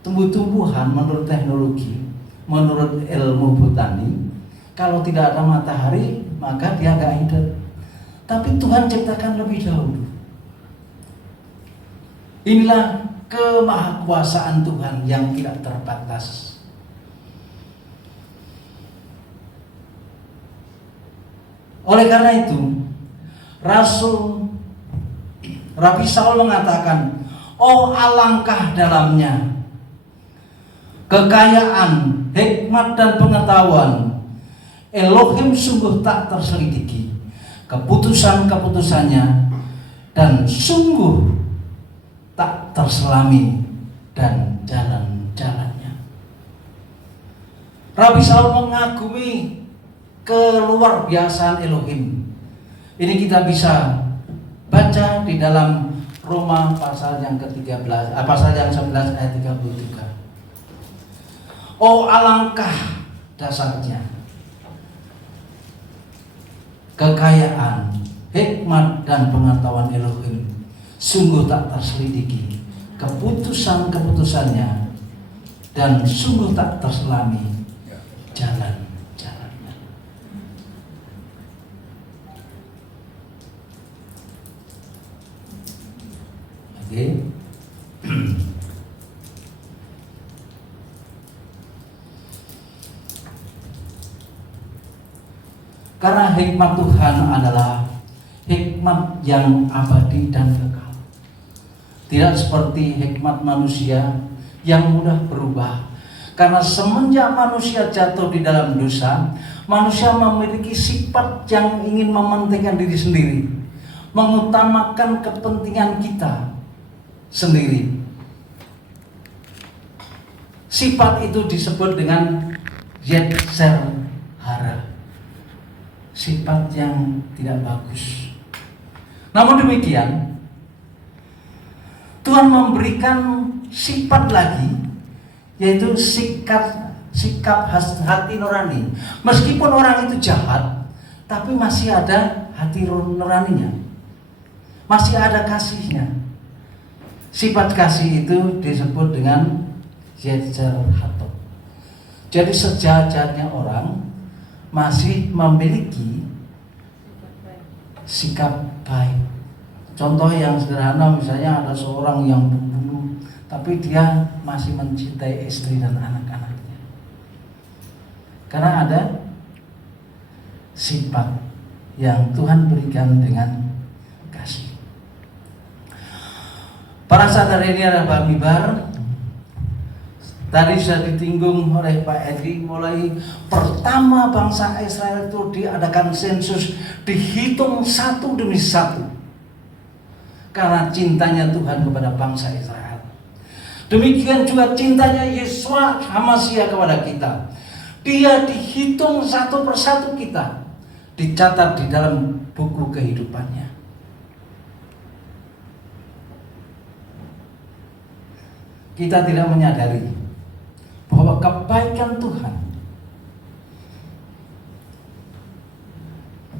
Tumbuh-tumbuhan menurut teknologi, menurut ilmu botani, kalau tidak ada matahari, maka dia agak hidup. Tapi Tuhan ciptakan lebih dahulu. Inilah kemahakuasaan Tuhan yang tidak terbatas. Oleh karena itu, Rabi Saul mengatakan, oh alangkah dalamnya kekayaan, hikmat dan pengetahuan Elohim, sungguh tak terselidiki keputusan-keputusannya, dan sungguh tak terselami dan jalan-jalannya. Rabi Saul mengagumi keluar biasaan Elohim. Ini kita bisa baca di dalam Roma pasal yang ke-13, pasal yang 11 ayat 33. Oh alangkah dasarnya kekayaan, hikmat dan pengetahuan Elohim, sungguh tak terselidiki keputusan-keputusannya, dan sungguh tak terselami jalan-jalannya. Oke. Karena hikmat Tuhan adalah hikmat yang abadi dan kekal. Tidak seperti hikmat manusia yang mudah berubah. Karena semenjak manusia jatuh di dalam dosa, manusia memiliki sifat yang ingin mementingkan diri sendiri, mengutamakan kepentingan kita sendiri. Sifat itu disebut dengan yetzer hara, sifat yang tidak bagus. Namun demikian, Tuhan memberikan sifat lagi, yaitu sikap hati nurani. Meskipun orang itu jahat, tapi masih ada hati nuraninya, masih ada kasihnya. Sifat kasih itu disebut dengan yetzer hara. Jadi sejahat-jahatnya orang masih memiliki sikap baik. Contoh yang sederhana, misalnya ada seorang yang membunuh, tapi dia masih mencintai istri dan anak-anaknya, karena ada sifat yang Tuhan berikan dengan kasih. Para saudara, ini adalah Bamibar. Tadi sudah ditinggung oleh Pak Edi, mulai pertama bangsa Israel itu diadakan sensus, dihitung satu demi satu, karena cintanya Tuhan kepada bangsa Israel. Demikian juga cintanya Yeshua HaMashiach kepada kita. Dia dihitung satu persatu kita, dicatat di dalam buku kehidupannya. Kita tidak menyadari bahwa kebaikan Tuhan,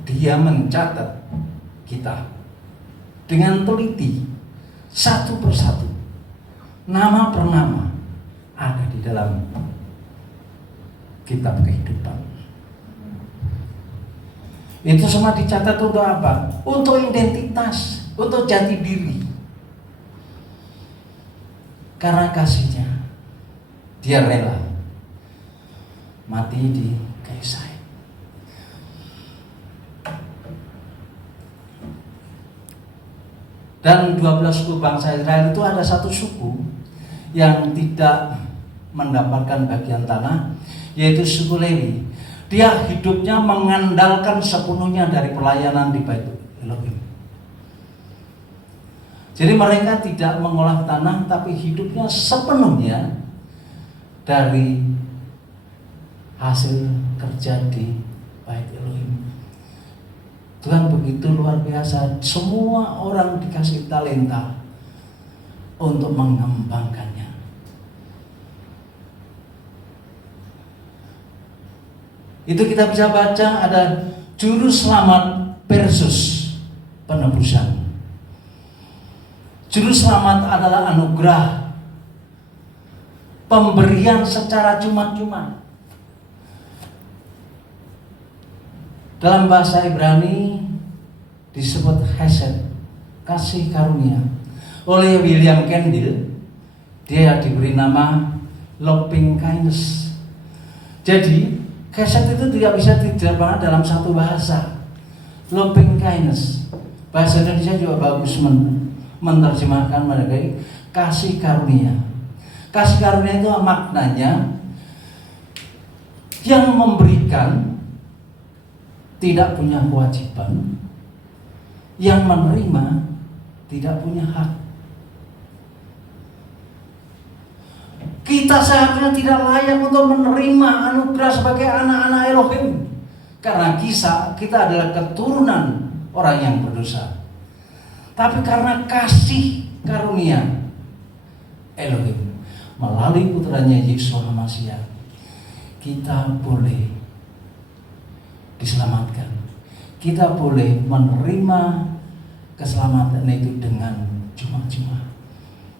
Dia mencatat kita dengan teliti, satu persatu, nama per nama ada di dalam kitab kehidupan. Itu semua dicatat untuk apa? Untuk identitas, untuk jati diri. Karena kasihnya, Dia rela mati di kayu salib. Dan 12 suku bangsa Israel itu ada satu suku yang tidak mendapatkan bagian tanah, yaitu suku Lewi. Dia hidupnya mengandalkan sepenuhnya dari pelayanan di Bait Elohim. Jadi mereka tidak mengolah tanah, tapi hidupnya sepenuhnya dari hasil kerja di Bait Elohim. Tuhan begitu luar biasa, semua orang dikasih talenta untuk mengembangkannya. Itu kita bisa baca ada juru selamat versus penebusan. Juru selamat adalah anugerah, pemberian secara cuma-cuma. Dalam bahasa Ibrani disebut hesed, kasih karunia. Oleh William Kendall, dia diberi nama loving kindness. Jadi hesed itu tidak bisa diterjemahkan dalam satu bahasa. Loving kindness, bahasa Indonesia juga bagus menerjemahkan mengenai kasih karunia. Kasih karunia itu maknanya yang memberikan tidak punya kewajiban, yang menerima tidak punya hak. Kita seharusnya tidak layak untuk menerima anugerah sebagai anak-anak Elohim, karena kita adalah keturunan orang yang berdosa. Tapi karena kasih karunia Elohim melalui putranya Yesus Masiah, kita boleh diselamatkan. Kita boleh menerima keselamatan itu dengan cuma-cuma.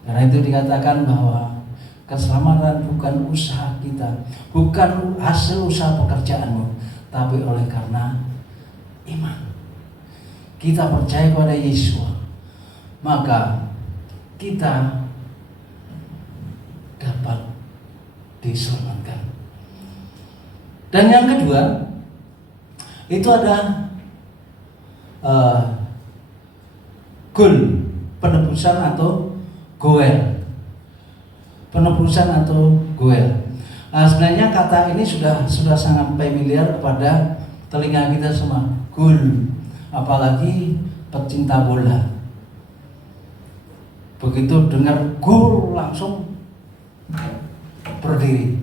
Karena itu dikatakan bahwa keselamatan bukan usaha kita, bukan hasil usaha pekerjaanmu, tapi oleh karena iman. Kita percaya kepada Yesus, maka kita dapat diselamatkan. Dan yang kedua, itu ada gul, penebusan atau goel. Penebusan atau goel. Sebenarnya kata ini sudah sangat familiar kepada telinga kita semua. Gul, apalagi pecinta bola. Begitu dengar gol langsung berdiri.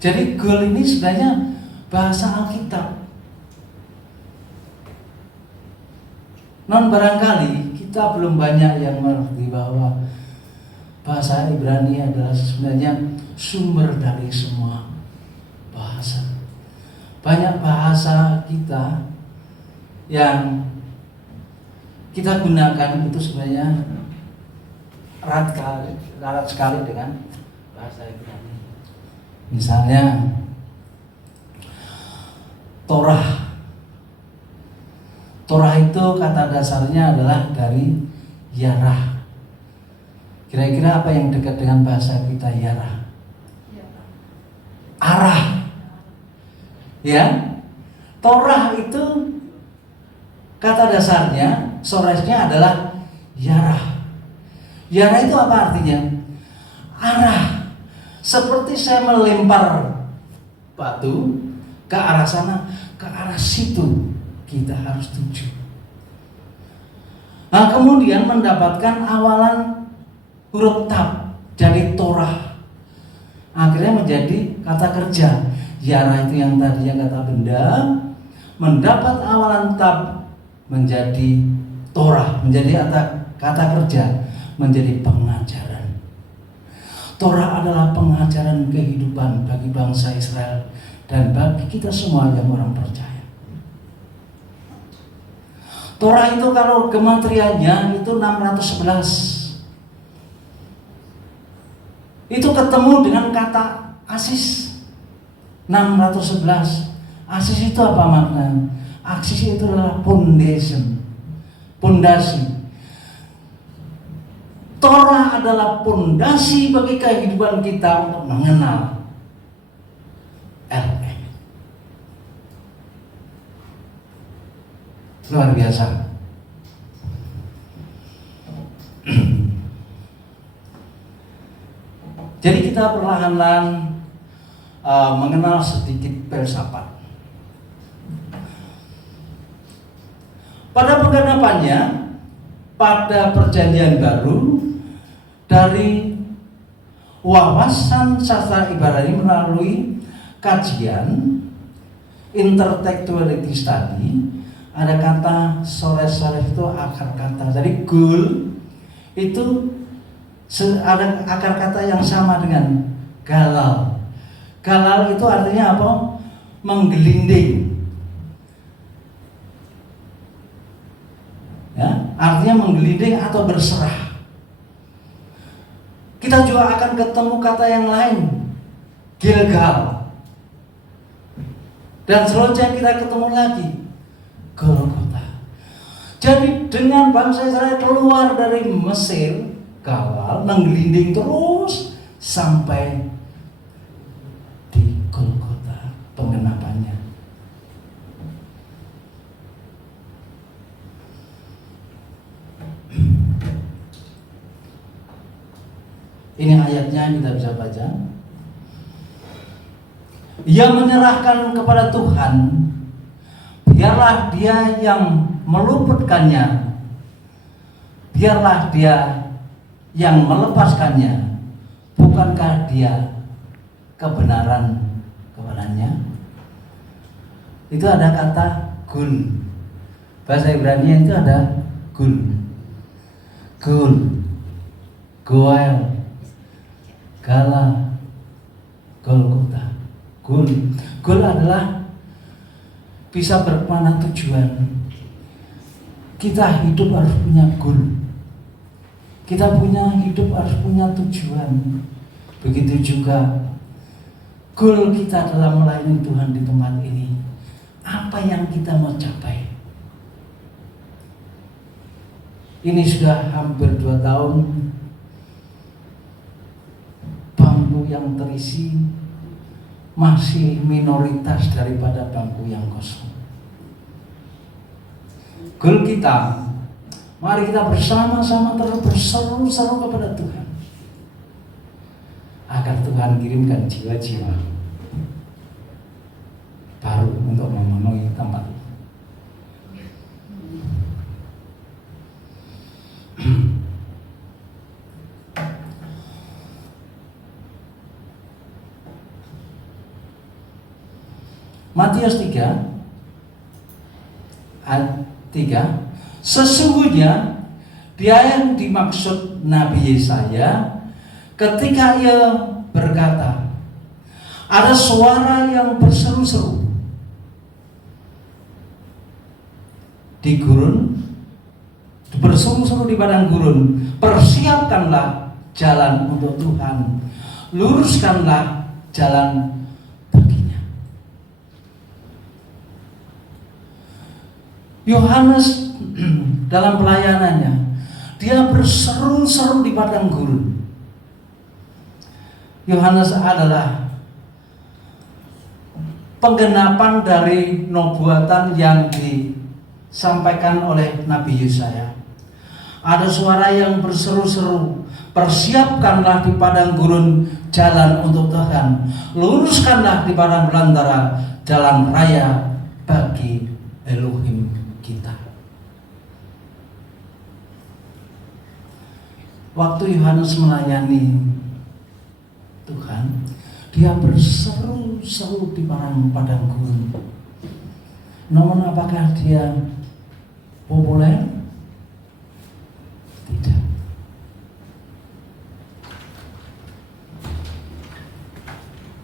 Jadi gol ini sebenarnya bahasa Alkitab. Non barangkali kita belum banyak yang mengerti bahwa bahasa Ibrani adalah sebenarnya sumber dari semua bahasa. Banyak bahasa kita yang kita gunakan itu sebenarnya erat sekali dengan bahasa Ibrani. Misalnya Torah. Torah itu kata dasarnya adalah dari yarah. Kira-kira apa yang dekat dengan bahasa kita yarah? Arah. Ya. Torah itu kata dasarnya, soresnya adalah yarah. Yarah itu apa artinya? Arah. Seperti saya melempar batu ke arah sana, ke arah situ kita harus tuju. Nah, kemudian mendapatkan awalan huruf tab dari Torah, akhirnya menjadi kata kerja. Yarah itu yang tadinya kata benda, mendapat awalan tab menjadi Torah, menjadi kata kerja, menjadi pengajaran. Torah adalah pengajaran kehidupan bagi bangsa Israel dan bagi kita semua yang orang percaya. Torah itu kalau gematriannya itu 611. Itu ketemu dengan kata asis 611. Asis itu apa maknanya? Asis itu adalah foundation, pondasi. Torah adalah pondasi bagi kehidupan kita untuk mengenal Elohim. Luar biasa. Jadi kita perlahan-lahan mengenal sedikit filsafat. Pada pengganapannya pada Perjanjian Baru dari wawasan sastra Ibrani melalui kajian intertextuality study. Ada kata sores-sores itu akar kata. Jadi gul itu ada akar kata yang sama dengan galal. Galal itu artinya apa? Menggelinding. Ya, artinya menggelinding atau berserah. Kita juga akan ketemu kata yang lain, Gilgal. Dan selanjutnya kita ketemu lagi, Golgota. Jadi dengan bangsa Israel keluar dari Mesir, kawal, menggelinding terus sampai di Golgota penggenapannya. Ini ayatnya kita bisa baca. Ia menyerahkan kepada Tuhan, biarlah Dia yang meluputkannya, biarlah Dia yang melepaskannya. Bukankah Dia kebenaran kepadanya? Itu ada kata gul. Bahasa Ibrani itu ada gul, goel, gala, Golgota. Gul adalah bisa bermakna tujuan. Kita hidup harus punya gul. Kita punya hidup harus punya tujuan. Begitu juga gul kita dalam melayani Tuhan di tempat ini. Apa yang kita mau capai? Ini sudah hampir 2 tahun. Bangku yang terisi masih minoritas daripada bangku yang kosong. Goal kita, mari kita bersama-sama terus berseru-seru kepada Tuhan agar Tuhan kirimkan jiwa-jiwa baru untuk memenuhi tempat. Matius 3 ayat 3, sesungguhnya dia yang dimaksud Nabi Yesaya ketika ia berkata, ada suara yang berseru-seru di gurun, berseru-seru di padang gurun, persiapkanlah jalan untuk Tuhan, luruskanlah jalan baginya. Yohanes dalam pelayanannya, dia berseru-seru di padang gurun. Yohanes adalah penggenapan dari nubuatan yang disampaikan oleh Nabi Yesaya. Ada suara yang berseru-seru, persiapkanlah di padang gurun jalan untuk Tuhan, luruskanlah di padang belantara jalan raya bagi Elohim kita. Waktu Yohanes melayani Tuhan, dia berseru-seru di padang gurun. Namun apakah dia populer? Tidak.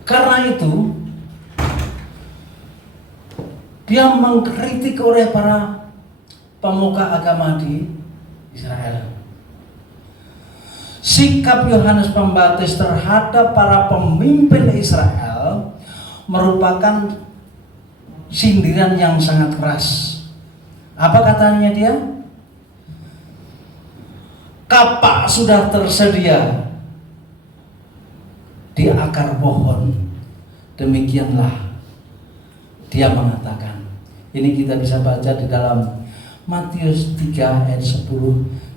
Karena itu dia mengkritik oleh para pemuka agama di Israel. Sikap Yohanes Pembaptis terhadap para pemimpin Israel merupakan sindiran yang sangat keras. Apa katanya dia? Kapak sudah tersedia di akar pohon. Demikianlah dia mengatakan. Ini kita bisa baca di dalam Matius 3 ayat 10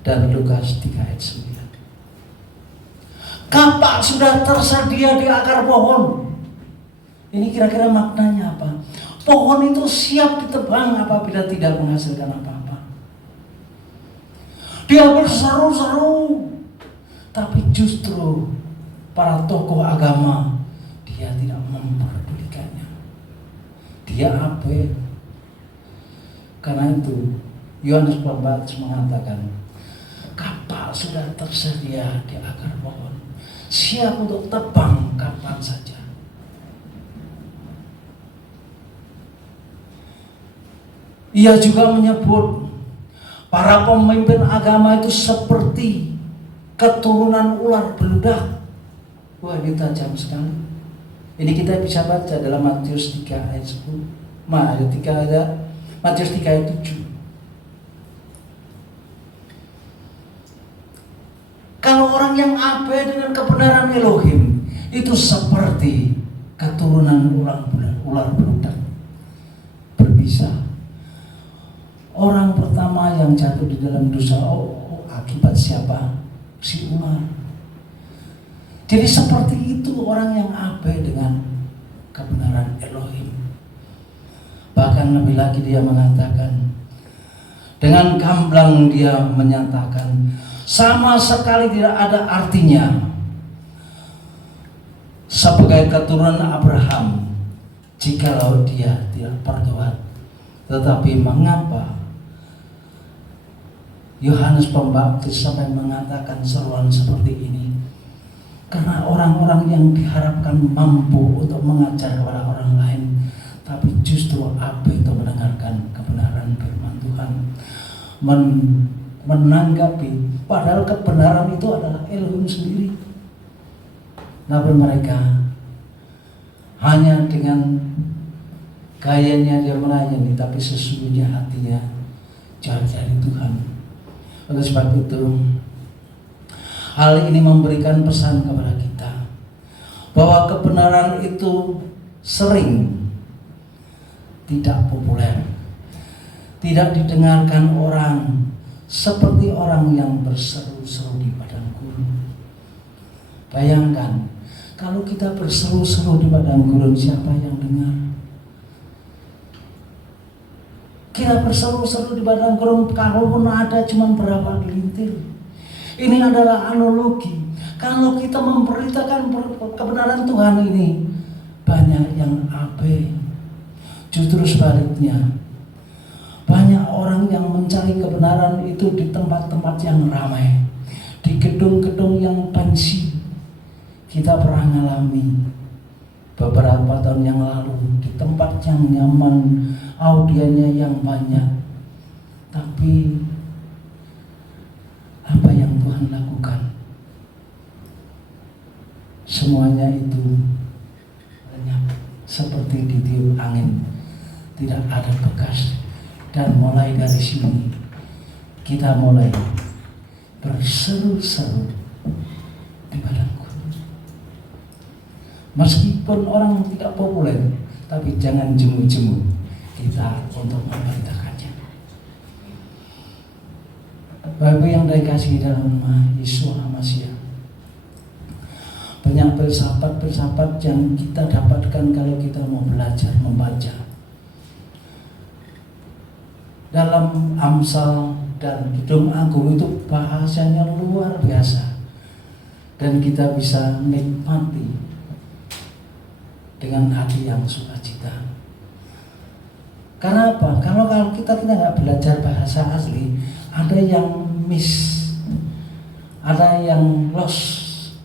dan Lukas 3 ayat 9. Kapak sudah tersedia di akar pohon. Ini kira-kira maknanya apa? Pohon itu siap ditebang apabila tidak menghasilkan apa-apa. Dia berseru-seru, tapi justru para tokoh agama dia tidak memperdulikannya. Dia abai. Karena itu Yohanes Pembaptis mengatakan, kapal sudah tersedia di akar pohon, siap untuk terbang kapan saja. Ia juga menyebut para pemimpin agama itu seperti keturunan ular beludak. Wah, ini tajam sekali. Ini kita bisa baca dalam Matius 3 ayat 10. Matius 3 ayat 7. Kalau orang yang abai dengan kebenaran Elohim itu seperti keturunan ular beludak. Berbisa. Orang pertama yang jatuh di dalam dosa akibat siapa? Si ular. Jadi seperti itu orang yang abai dengan kebenaran Elohim. Bahkan lebih lagi dia mengatakan, dengan gamblang dia menyatakan, sama sekali tidak ada artinya sebagai keturunan Abraham jikalau dia tidak bertobat. Tetapi mengapa Yohanes Pembaptis sampai mengatakan seruan seperti ini? Karena orang-orang yang diharapkan mampu untuk mengajar kepada orang lain, tapi justru abai untuk mendengarkan kebenaran firman Tuhan, menanggapi padahal kebenaran itu adalah Elohim sendiri. Namun mereka hanya dengan gayanya dia melayani, tapi sesungguhnya hatinya jauh dari Tuhan. Oleh sebab itu, hal ini memberikan pesan kepada kita bahwa kebenaran itu sering tidak populer, tidak didengarkan orang, seperti orang yang berseru-seru di padang gurun. Bayangkan, kalau kita berseru-seru di padang gurun, siapa yang dengar? Kita berseru-seru di padang gurun, kalaupun ada cuma berapa gelintir. Ini adalah analogi. Kalau kita memberitakan kebenaran Tuhan ini, banyak yang abai. Justru sebaliknya, banyak orang yang mencari kebenaran itu di tempat-tempat yang ramai, di gedung-gedung yang fancy. Kita pernah mengalami beberapa tahun yang lalu di tempat yang nyaman, audiennya yang banyak. Tapi apa yang Tuhan lakukan? Semuanya itu lenyap seperti ditiup angin, tidak ada bekas. Dan mulai dari sini kita mulai berseru-seru di padang gurun. Meskipun orang tidak populer, tapi jangan jemu-jemu kita untuk memberitakannya. Bapak yang dikasihi dalam nama Yesus Masih, banyak filsafat-filsafat yang kita dapatkan kalau kita mau belajar membaca. Dalam Amsal dan Kidung Agung itu bahasanya luar biasa, dan kita bisa nikmati dengan hati yang sukacita. Karena apa? Kalau kita nggak belajar bahasa asli, ada yang miss, ada yang lost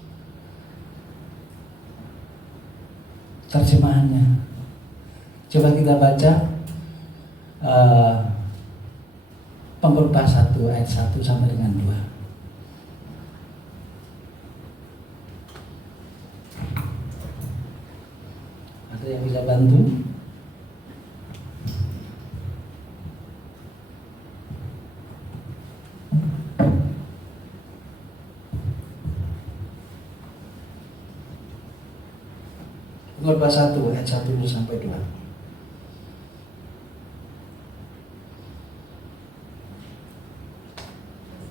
terjemahannya. Coba kita baca Pengkhotbah 1 ayat 1 sampai dengan 2. Ada yang bisa bantu? Pengkhotbah 1 ayat 1 sampai 2.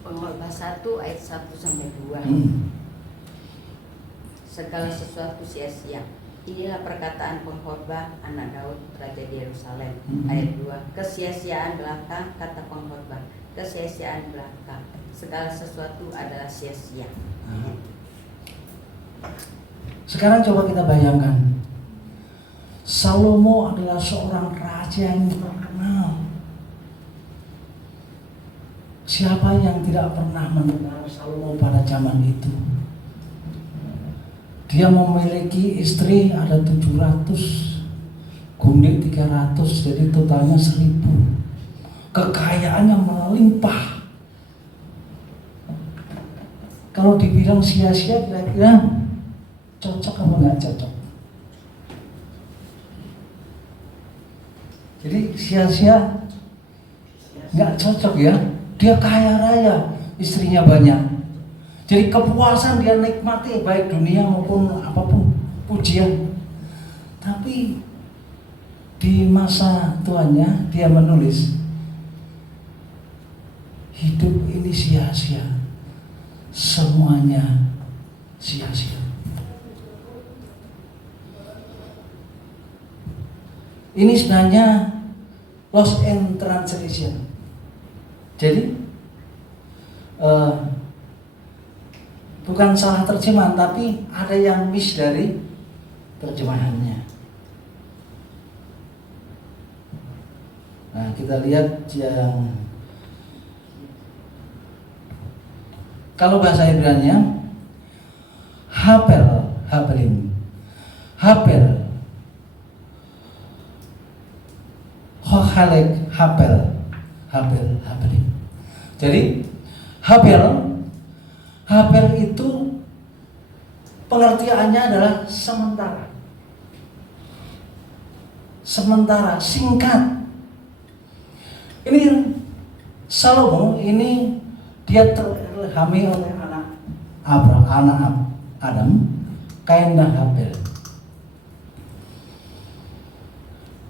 Pengkhotbah 1 ayat 1 sampai 2. Segala sesuatu sia-sia. Inilah perkataan pengkhotbah anak Daud, raja di Yerusalem. Ayat 2. Kesia-siaan belaka, kata pengkhotbah. Kesia-siaan belaka. segala sesuatu adalah sia-sia. Sekarang coba kita bayangkan, Salomo adalah seorang raja yang terkenal. Siapa yang tidak pernah mendengar Salomo pada zaman itu? Dia memiliki istri ada 700, gundik 300, jadi totalnya 1000. Kekayaannya melimpah. Kalau dibilang sia-sia, kira-kira cocok apa nggak cocok? Jadi sia-sia nggak cocok ya. Dia kaya raya, istrinya banyak. Jadi kepuasan dia nikmati baik dunia maupun apapun pujian. Tapi di masa tuanya dia menulis, hidup ini sia-sia, semuanya sia-sia. Ini sebenarnya lost in translation. Jadi bukan salah terjemahan, tapi ada yang miss dari terjemahannya. Nah, kita lihat yang kalau bahasa Ibrani-nya Habelim, Hohalek, Habelim. Jadi Habel itu pengertiannya adalah sementara, singkat. Ini Salomo ini dia terilhami oleh anak Adam, Kain dan Habel.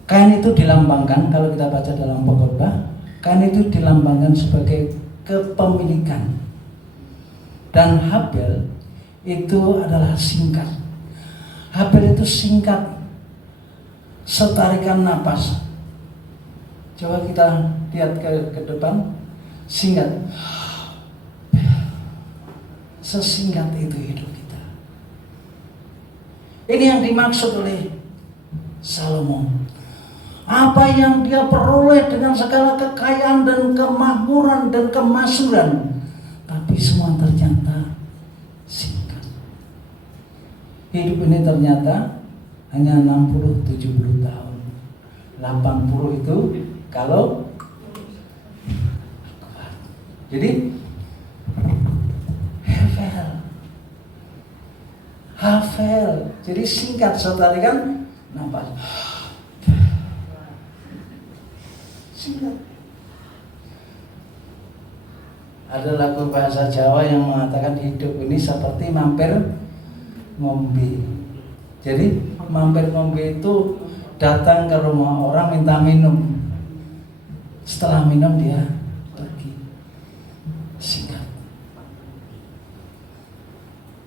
Kain itu dilambangkan, kalau kita baca dalam Pengkhotbah, Kain itu dilambangkan sebagai kepemilikan. Dan Habel itu adalah singkat. Habel itu singkat, setarikan napas. Coba kita lihat ke depan, singkat. Sesingkat itu hidup kita. Ini yang dimaksud oleh Salomo. Apa yang dia peroleh dengan segala kekayaan dan kemakmuran dan kemaksuran, tapi semua ternyata singkat. Hidup ini ternyata hanya 60-70 tahun. 80 itu kalau jadi Hafel, jadi singkat, saudara kan nampak singkat. Ada lagu bahasa Jawa yang mengatakan hidup ini seperti mampir ngombe. Jadi mampir ngombe itu datang ke rumah orang minta minum. Setelah minum dia pergi. Singkat.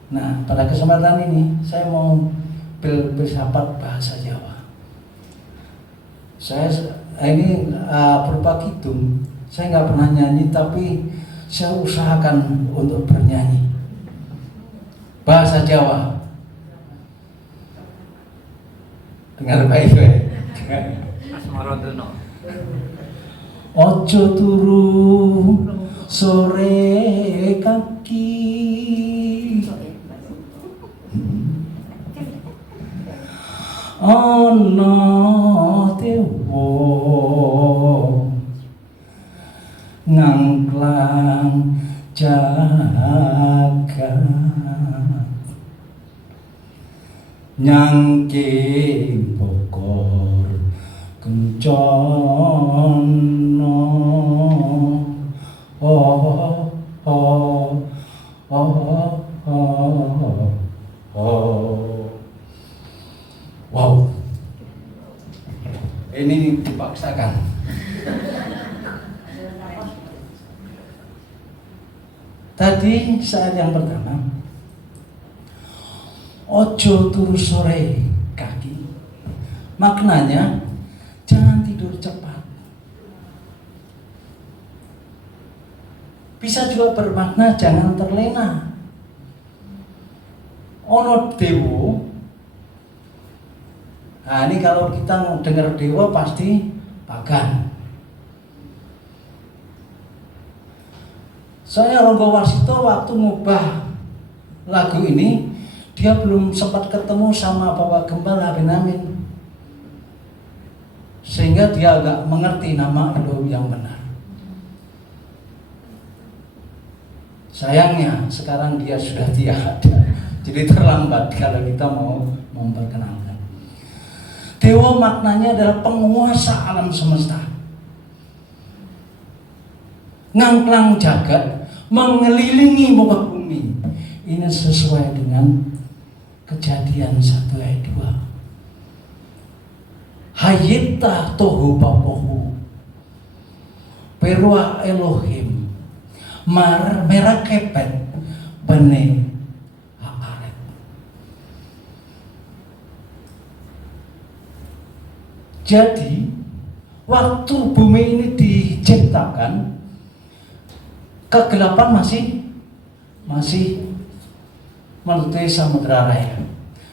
Nah, pada kesempatan ini saya mau bersahabat bahasa Jawa. Saya ini berupa kidung. Saya nggak pernah nyanyi, tapi saya usahakan untuk bernyanyi bahasa Jawa. Dengar baik-baik. Asmarodono. Ojo turu sore kaki, ono tewo ngangklang jagat nyangke bokor kencono Wow, ini dipaksakan. Tadi saat yang pertama, ojo turu sore kaki, maknanya jangan tidur cepat. Bisa juga bermakna jangan terlena. Ono dewa. Nah ini kalau kita dengar dewa pasti pagan. Soalnya Ronggo Warsito waktu ngubah lagu ini, dia belum sempat ketemu sama Bapak Gembala Benamin, sehingga dia agak mengerti nama Elohim yang benar. Sayangnya sekarang dia sudah tidak ada, jadi terlambat kalau kita mau memperkenalkan. Dewa maknanya adalah penguasa alam semesta, ngangklang jagat, mengelilingi muka bumi. Ini sesuai dengan Kejadian 1 ayat 2. Hayita tohu bapohu perwa Elohim merah kepet bene haaret. Jadi waktu bumi ini diciptakan, kegelapan masih menutupi samudera raya.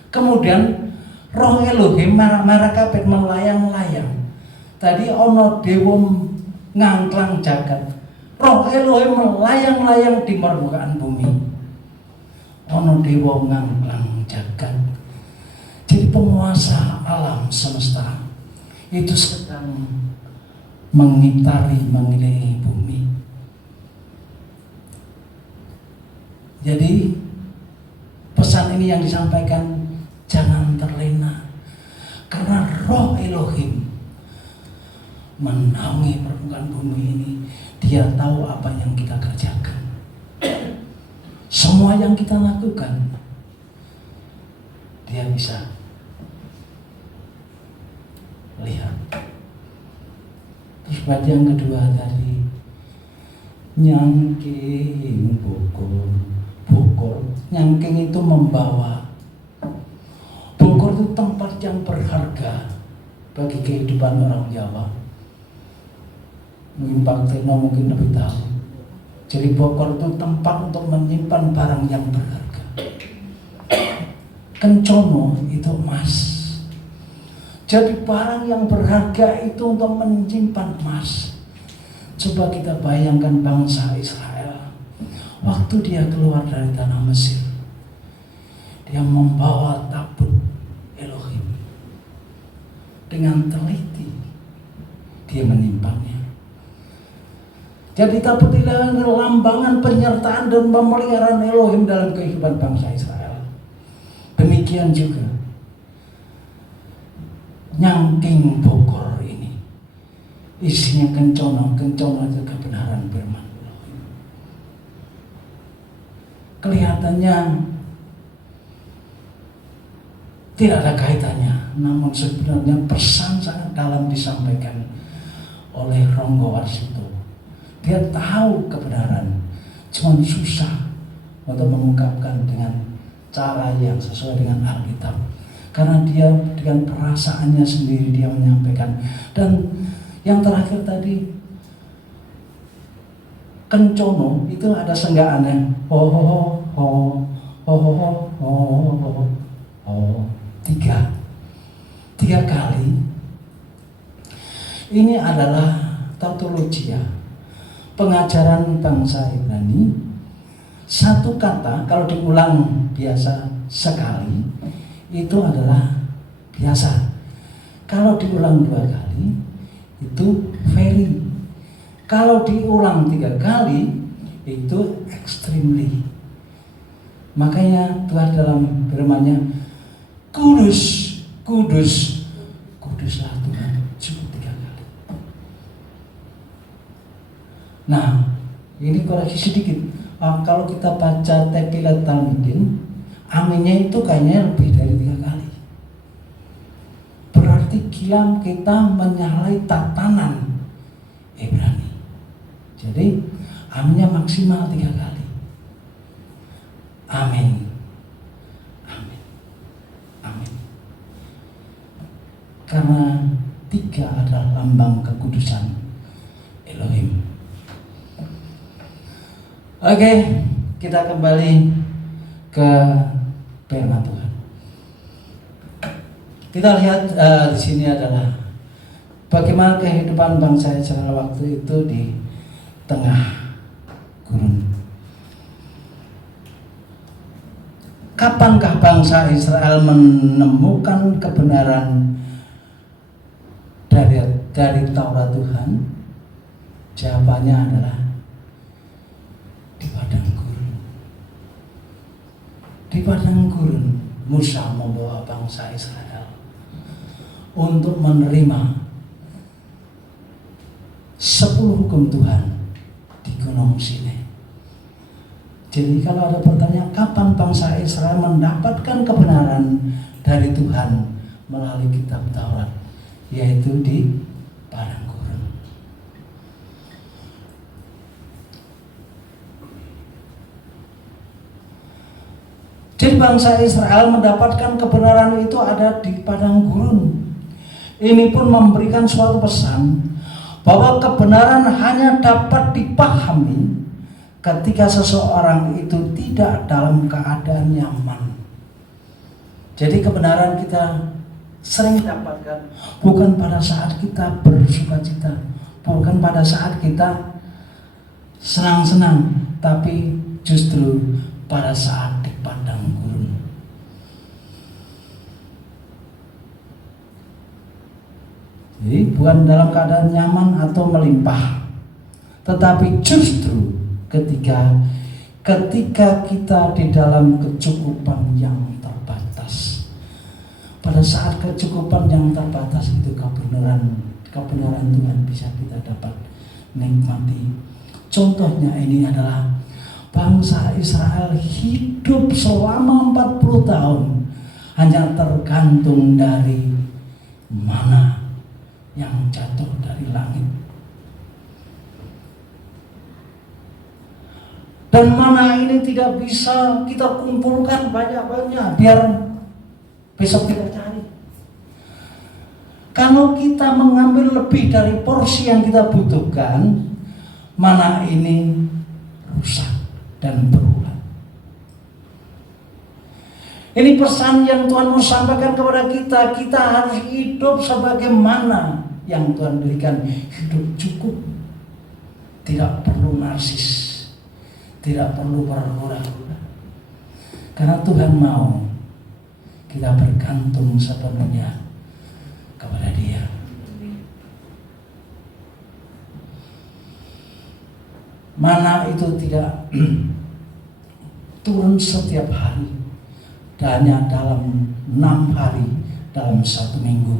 Kemudian roh Elohim merah kepet melayang-layang. Tadi ono dewa ngangklang jagat. Roh Elohim melayang-layang di permukaan bumi. Ono dewa ngangklang jagat. Jadi penguasa alam semesta itu sedang mengelilingi bumi. Jadi pesan ini yang disampaikan, jangan terlena, karena roh Elohim menaungi permukaan bumi ini. Dia tahu apa yang kita kerjakan, semua yang kita lakukan, dia bisa lihat. Terus baca yang kedua tadi, nyangking bokor. Nyangking itu membawa. Bokor itu tempat yang berharga bagi kehidupan orang Jawa. Mungkin Pak Teno mungkin lebih tahu. Jadi bokor itu tempat untuk menyimpan barang yang berharga. Kencono itu emas. Jadi barang yang berharga itu untuk menyimpan emas. Coba kita bayangkan bangsa Israel waktu dia keluar dari tanah Mesir, dia membawa tabut Elohim. Dengan teliti dia menyimpannya. Jadi tabut Elohim adalah lambangan penyertaan dan pemeliharaan Elohim dalam kehidupan bangsa Israel. Demikian juga nyangking bokor ini, isinya kencono itu kebenaran firman. Kelihatannya tidak ada kaitannya, namun sebenarnya pesan sangat dalam disampaikan oleh Ronggo Warsito. Dia tahu kebenaran, cuma susah untuk mengungkapkan dengan cara yang sesuai dengan Alkitab, karena dia dengan perasaannya sendiri dia menyampaikan. Dan yang terakhir tadi, kencono itu ada senggaannya, tiga kali. Ini adalah tautologia, pengajaran bangsa Ibrani. Satu kata kalau diulang biasa sekali itu adalah biasa. Kalau diulang 2 kali itu very. Kalau diulang 3 kali itu extremely. Makanya Tuhan dalam firman-Nya, kudus, kudus, kuduslah Tuhan, cukup 3 kali. Nah, ini koreksi sedikit. Kalau kita baca Tepilat Talmidin, aminnya itu kayaknya lebih dari 3 kali. Berarti kita menyalahi tatanan Ibrani. Jadi aminnya maksimal 3 kali. Amin. Amin. Amin. Karena 3 adalah lambang kekudusan Elohim. Oke, kita kembali ke firman Tuhan. Kita lihat di sini adalah bagaimana kehidupan bangsa Israel waktu itu di tengah gurun. Kapankah bangsa Israel menemukan kebenaran dari Taurat Tuhan? Jawabannya adalah di padang gurun. Di padang gurun Musa membawa bangsa Israel untuk menerima 10 hukum Tuhan di Gunung Sinai. Jadi kalau ada pertanyaan kapan bangsa Israel mendapatkan kebenaran dari Tuhan melalui kitab Taurat, yaitu di padang gurun. Jadi bangsa Israel mendapatkan kebenaran itu ada di padang gurun. Ini pun memberikan suatu pesan bahwa kebenaran hanya dapat dipahami ketika seseorang itu tidak dalam keadaan nyaman. Jadi kebenaran kita sering dapatkan bukan pada saat kita bersuka cita, bukan pada saat kita senang-senang, tapi justru pada saat di padang gurun. Jadi bukan dalam keadaan nyaman atau melimpah, tetapi justru ketika kita di dalam kecukupan yang terbatas. Pada saat kecukupan yang terbatas itu kebenaran Tuhan bisa kita dapat nikmati. Contohnya ini adalah bangsa Israel hidup selama 40 tahun hanya tergantung dari mana yang jatuh dari langit. Dan mana ini tidak bisa kita kumpulkan banyak-banyak biar besok kita cari. Kalau kita mengambil lebih dari porsi yang kita butuhkan, mana ini rusak dan berulang. Ini pesan yang Tuhan mau sampaikan kepada kita. Kita harus hidup sebagaimana yang Tuhan berikan. Hidup cukup, tidak perlu narsis, tidak perlu berhura-hura. Karena Tuhan mau kita bergantung sepenuhnya kepada Dia. Mana itu tidak turun setiap hari, hanya dalam 6 hari dalam 1 minggu.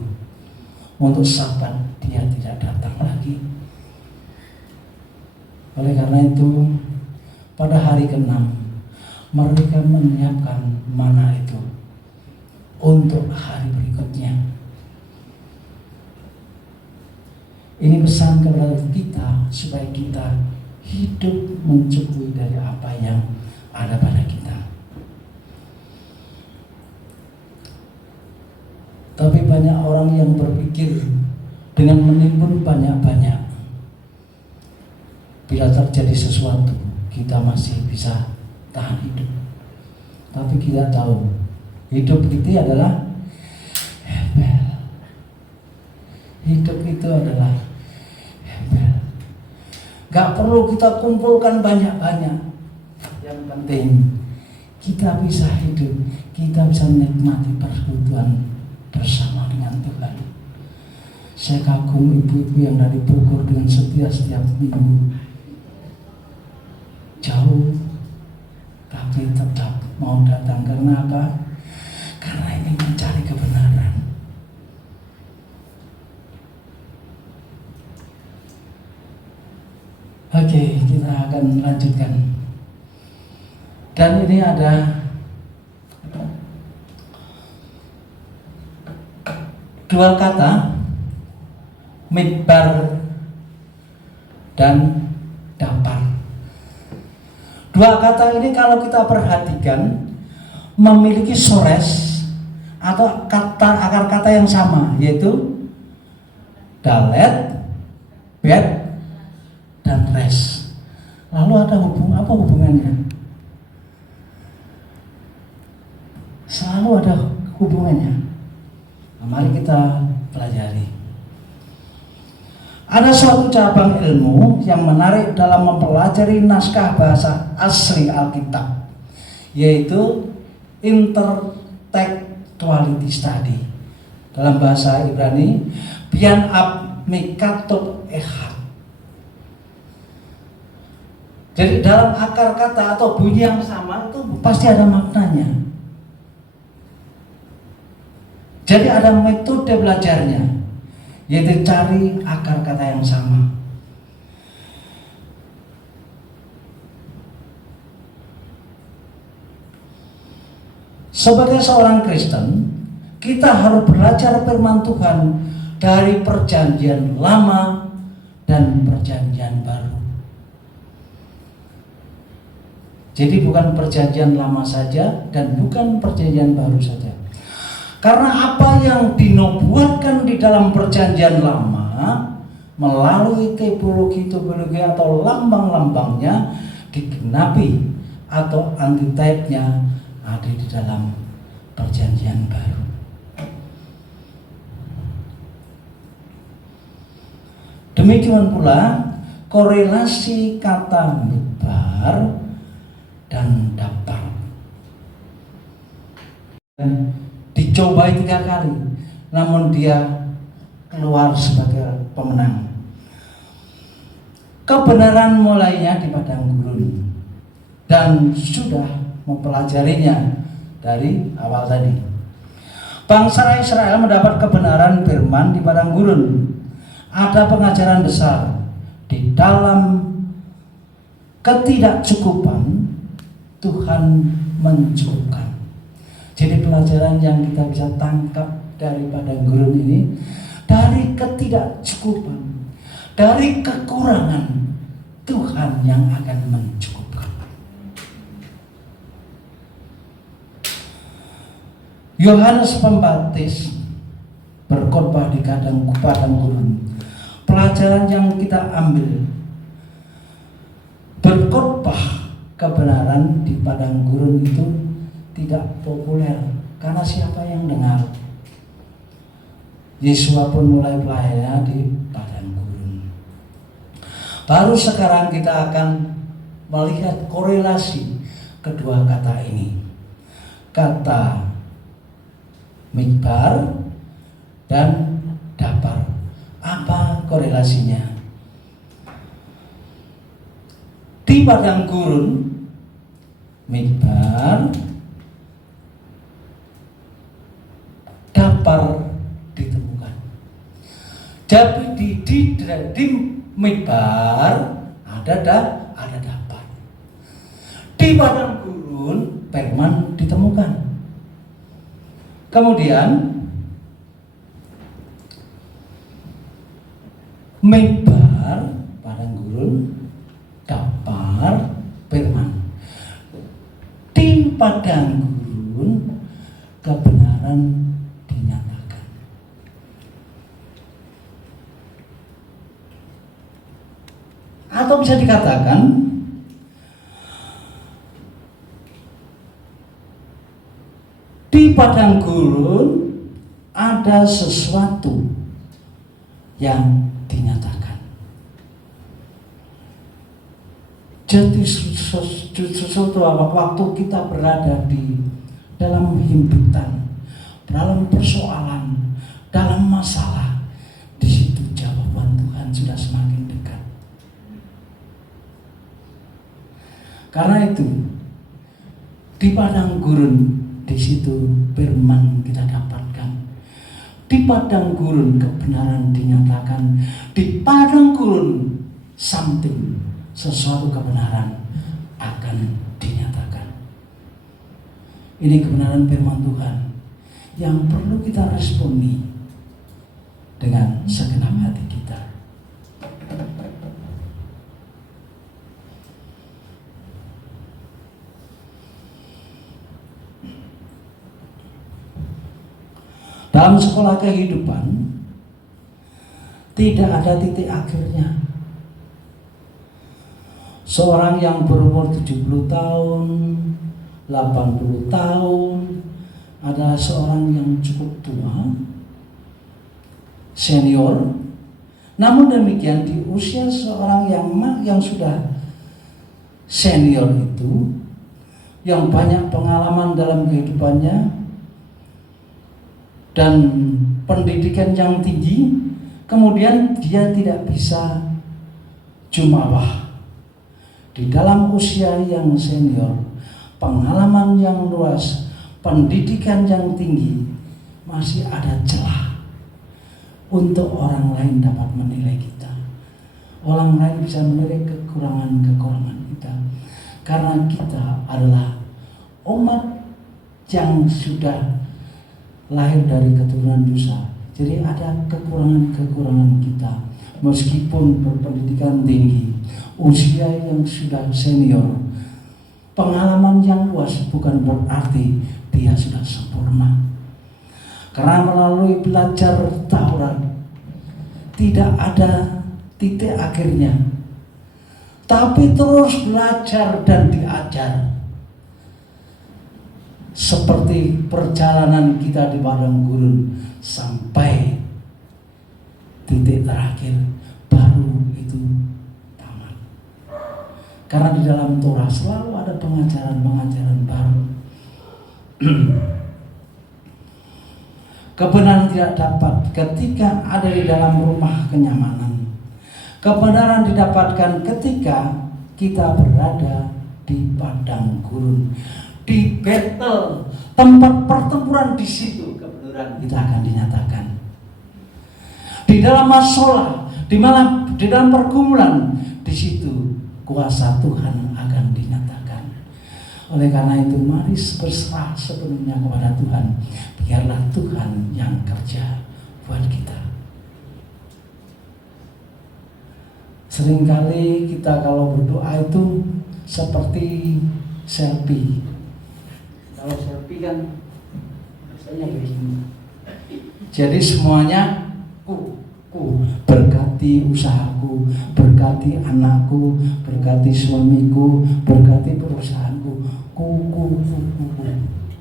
Untuk Sabat Dia tidak datang lagi. Oleh karena itu pada hari ke-6 mereka menyiapkan mana itu untuk hari berikutnya. Ini pesan kepada kita supaya kita hidup mencukupi dari apa yang ada pada kita. Tapi banyak orang yang berpikir dengan menimbun banyak-banyak, bila terjadi sesuatu kita masih bisa tahan hidup. Tapi kita tahu hidup itu adalah hebel. Hidup itu adalah hebel. Gak perlu kita kumpulkan banyak-banyak. Yang penting kita bisa hidup, kita bisa menikmati persekutuan bersama dengan Tuhan. Saya kagum ibu-ibu yang dari Bogor dengan setia setiap minggu. Jauh tapi tetap mau datang. Karena apa? Karena ingin mencari kebenaran. Oke, kita akan lanjutkan. Dan ini ada dua kata, midbar dan dapar. Dua kata ini kalau kita perhatikan memiliki sores atau akar kata yang sama, yaitu dalet, bet, dan res. Lalu ada apa hubungannya? Selalu ada hubungannya. Nah, mari kita pelajari. Ada suatu cabang ilmu yang menarik dalam mempelajari naskah bahasa asli Alkitab, yaitu intertextuality study. Dalam bahasa Ibrani, bian ab mikatop ehad. Jadi dalam akar kata atau bunyi yang sama itu pasti ada maknanya. Jadi ada metode belajarnya, yaitu cari akar kata yang sama. Sebagai seorang Kristen, kita harus belajar firman Tuhan dari perjanjian lama dan perjanjian baru. Jadi bukan perjanjian lama saja dan bukan perjanjian baru saja. Karena apa yang dinubuatkan di dalam perjanjian lama melalui teologi atau lambang-lambangnya digenapi atau antitipenya ada di dalam perjanjian baru. Demikian pula korelasi kata midbar dan daptar. Dicobai 3 kali, namun dia keluar sebagai pemenang. Kebenaran mulainya di padang gurun dan sudah mempelajarinya dari awal tadi. Bangsa Israel mendapat kebenaran firman di padang gurun. Ada pengajaran besar di dalam ketidakcukupan Tuhan mencukupkan. Jadi pelajaran yang kita bisa tangkap dari padang gurun ini, dari ketidakcukupan, dari kekurangan, Tuhan yang akan mencukupkan. Yohanes Pembaptis berkhotbah di padang gurun. Pelajaran yang kita ambil, berkhotbah kebenaran di padang gurun itu tidak populer karena siapa yang dengar? Yesua pun mulai pelayanannya di padang gurun. Baru sekarang kita akan melihat korelasi kedua kata ini, kata midbar dan dapar. Apa korelasinya? Di padang gurun midbar, dapar ditemukan. Jadi di midbar ada dapar. Di padang gurun firman ditemukan. Kemudian midbar padang gurun, dapar firman. Di padang gurun kebenaran dinyatakan. Atau bisa dikatakan di padang gurun ada sesuatu yang dinyatakan. Jadi sesuatu waktu kita berada di dalam himpitan, dalam persoalan, dalam masalah, di situ jawaban Tuhan sudah semakin dekat. Karena itu di padang gurun, di situ firman kita dapatkan. Di padang gurun kebenaran dinyatakan. Di padang gurun something, sesuatu kebenaran akan dinyatakan. Ini kebenaran firman Tuhan yang perlu kita responi dengan segenap hati kita. Dalam sekolah kehidupan tidak ada titik akhirnya. Seorang yang berumur 70 tahun, 80 tahun adalah seorang yang cukup tua, senior. Namun demikian di usia seorang yang sudah senior itu, yang banyak pengalaman dalam kehidupannya dan pendidikan yang tinggi, kemudian dia tidak bisa jumawah. Di dalam usia yang senior, pengalaman yang luas, pendidikan yang tinggi, masih ada celah untuk orang lain dapat menilai kita. Orang lain bisa menilai kekurangan-kekurangan kita, karena kita adalah umat yang sudah lahir dari keturunan dosa. Jadi ada kekurangan-kekurangan kita. Meskipun berpendidikan tinggi, usia yang sudah senior, pengalaman yang luas, bukan berarti dia sudah sempurna. Karena melalui belajar Taurat tidak ada titik akhirnya, tapi terus belajar dan diajar. Seperti perjalanan kita di padang gurun sampai titik terakhir, baru itu tamat. Karena di dalam Torah selalu ada pengajaran-pengajaran baru. Kebenaran tidak dapat ketika ada di dalam rumah kenyamanan. Kebenaran didapatkan ketika kita berada di padang gurun, di Betel, tempat pertempuran. Di situ kebenaran kita akan dinyatakan. Di dalam masalah, di dalam pergumulan, di situ kuasa Tuhan akan dinyatakan. Oleh karena itu, mari berserah sepenuhnya kepada Tuhan. Biarlah Tuhan yang kerja buat kita. Seringkali kita kalau berdoa itu seperti selfie. Kalau selfie kan rasanya begini. Jadi semuanya berkati usahaku, berkati anakku, berkati suamiku, berkati perusahaanku.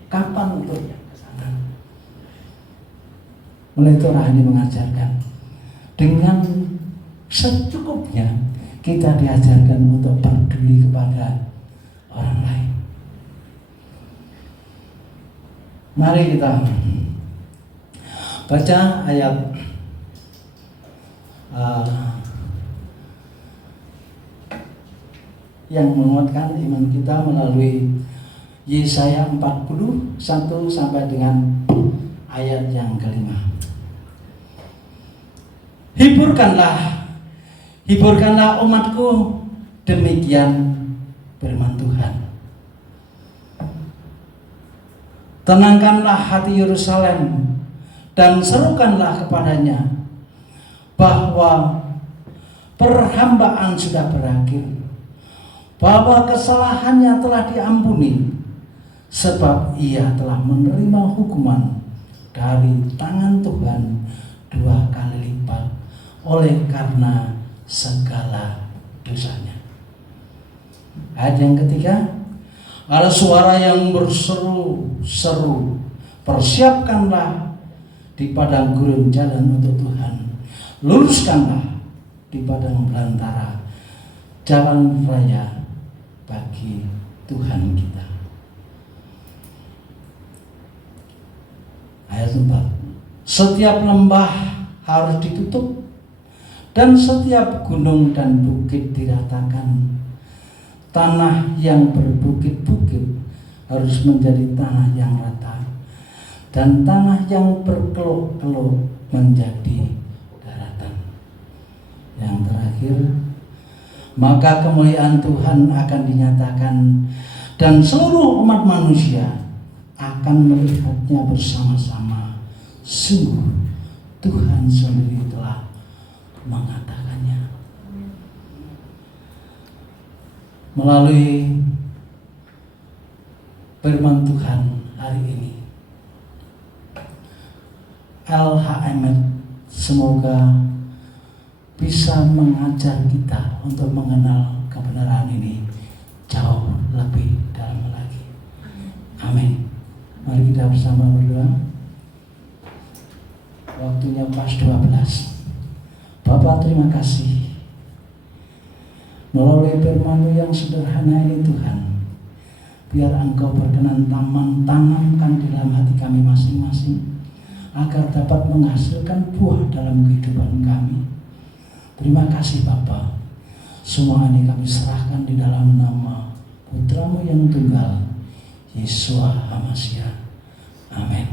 Kapan untuk ke sana? Mulai Torah ini mengajarkan dengan secukupnya kita diajarkan untuk peduli kepada orang lain. Mari kita baca ayat yang menguatkan iman kita melalui Yesaya 41 sampai dengan ayat yang kelima. Hiburkanlah umatku, demikian firman Tuhan. Tenangkanlah hati Yerusalem dan serukanlah kepadanya bahwa perhambaan sudah berakhir, bahwa kesalahannya telah diampuni, sebab ia telah menerima hukuman dari tangan Tuhan 2 kali lipat oleh karena segala dosanya. Ayat yang ketiga, ada suara yang berseru-seru, persiapkanlah di padang gurun jalan untuk Tuhan, luruskanlah di padang belantara jalan raya bagi Tuhan kita. Ayat 4, setiap lembah harus ditutup dan setiap gunung dan bukit diratakan. Tanah yang berbukit-bukit harus menjadi tanah yang rata, dan tanah yang berkelok-kelok menjadi daratan. Yang terakhir, maka kemuliaan Tuhan akan dinyatakan, dan seluruh umat manusia akan melihatnya bersama-sama. Sungguh Tuhan sendiri telah mengatakannya. Melalui firman Tuhan hari ini, LHMet semoga bisa mengajar kita untuk mengenal kebenaran ini jauh lebih dalam lagi. Amin. Mari kita bersama berdoa. Waktunya pas 12. Bapa, terima kasih melalui firman-Mu yang sederhana ini Tuhan. Biar Engkau berkenan tanamkan di dalam hati kami masing-masing, agar dapat menghasilkan buah dalam kehidupan kami. Terima kasih Bapa. Semua ini kami serahkan di dalam nama Putra-Mu yang tunggal, Yesua HaMasyiah. Amin.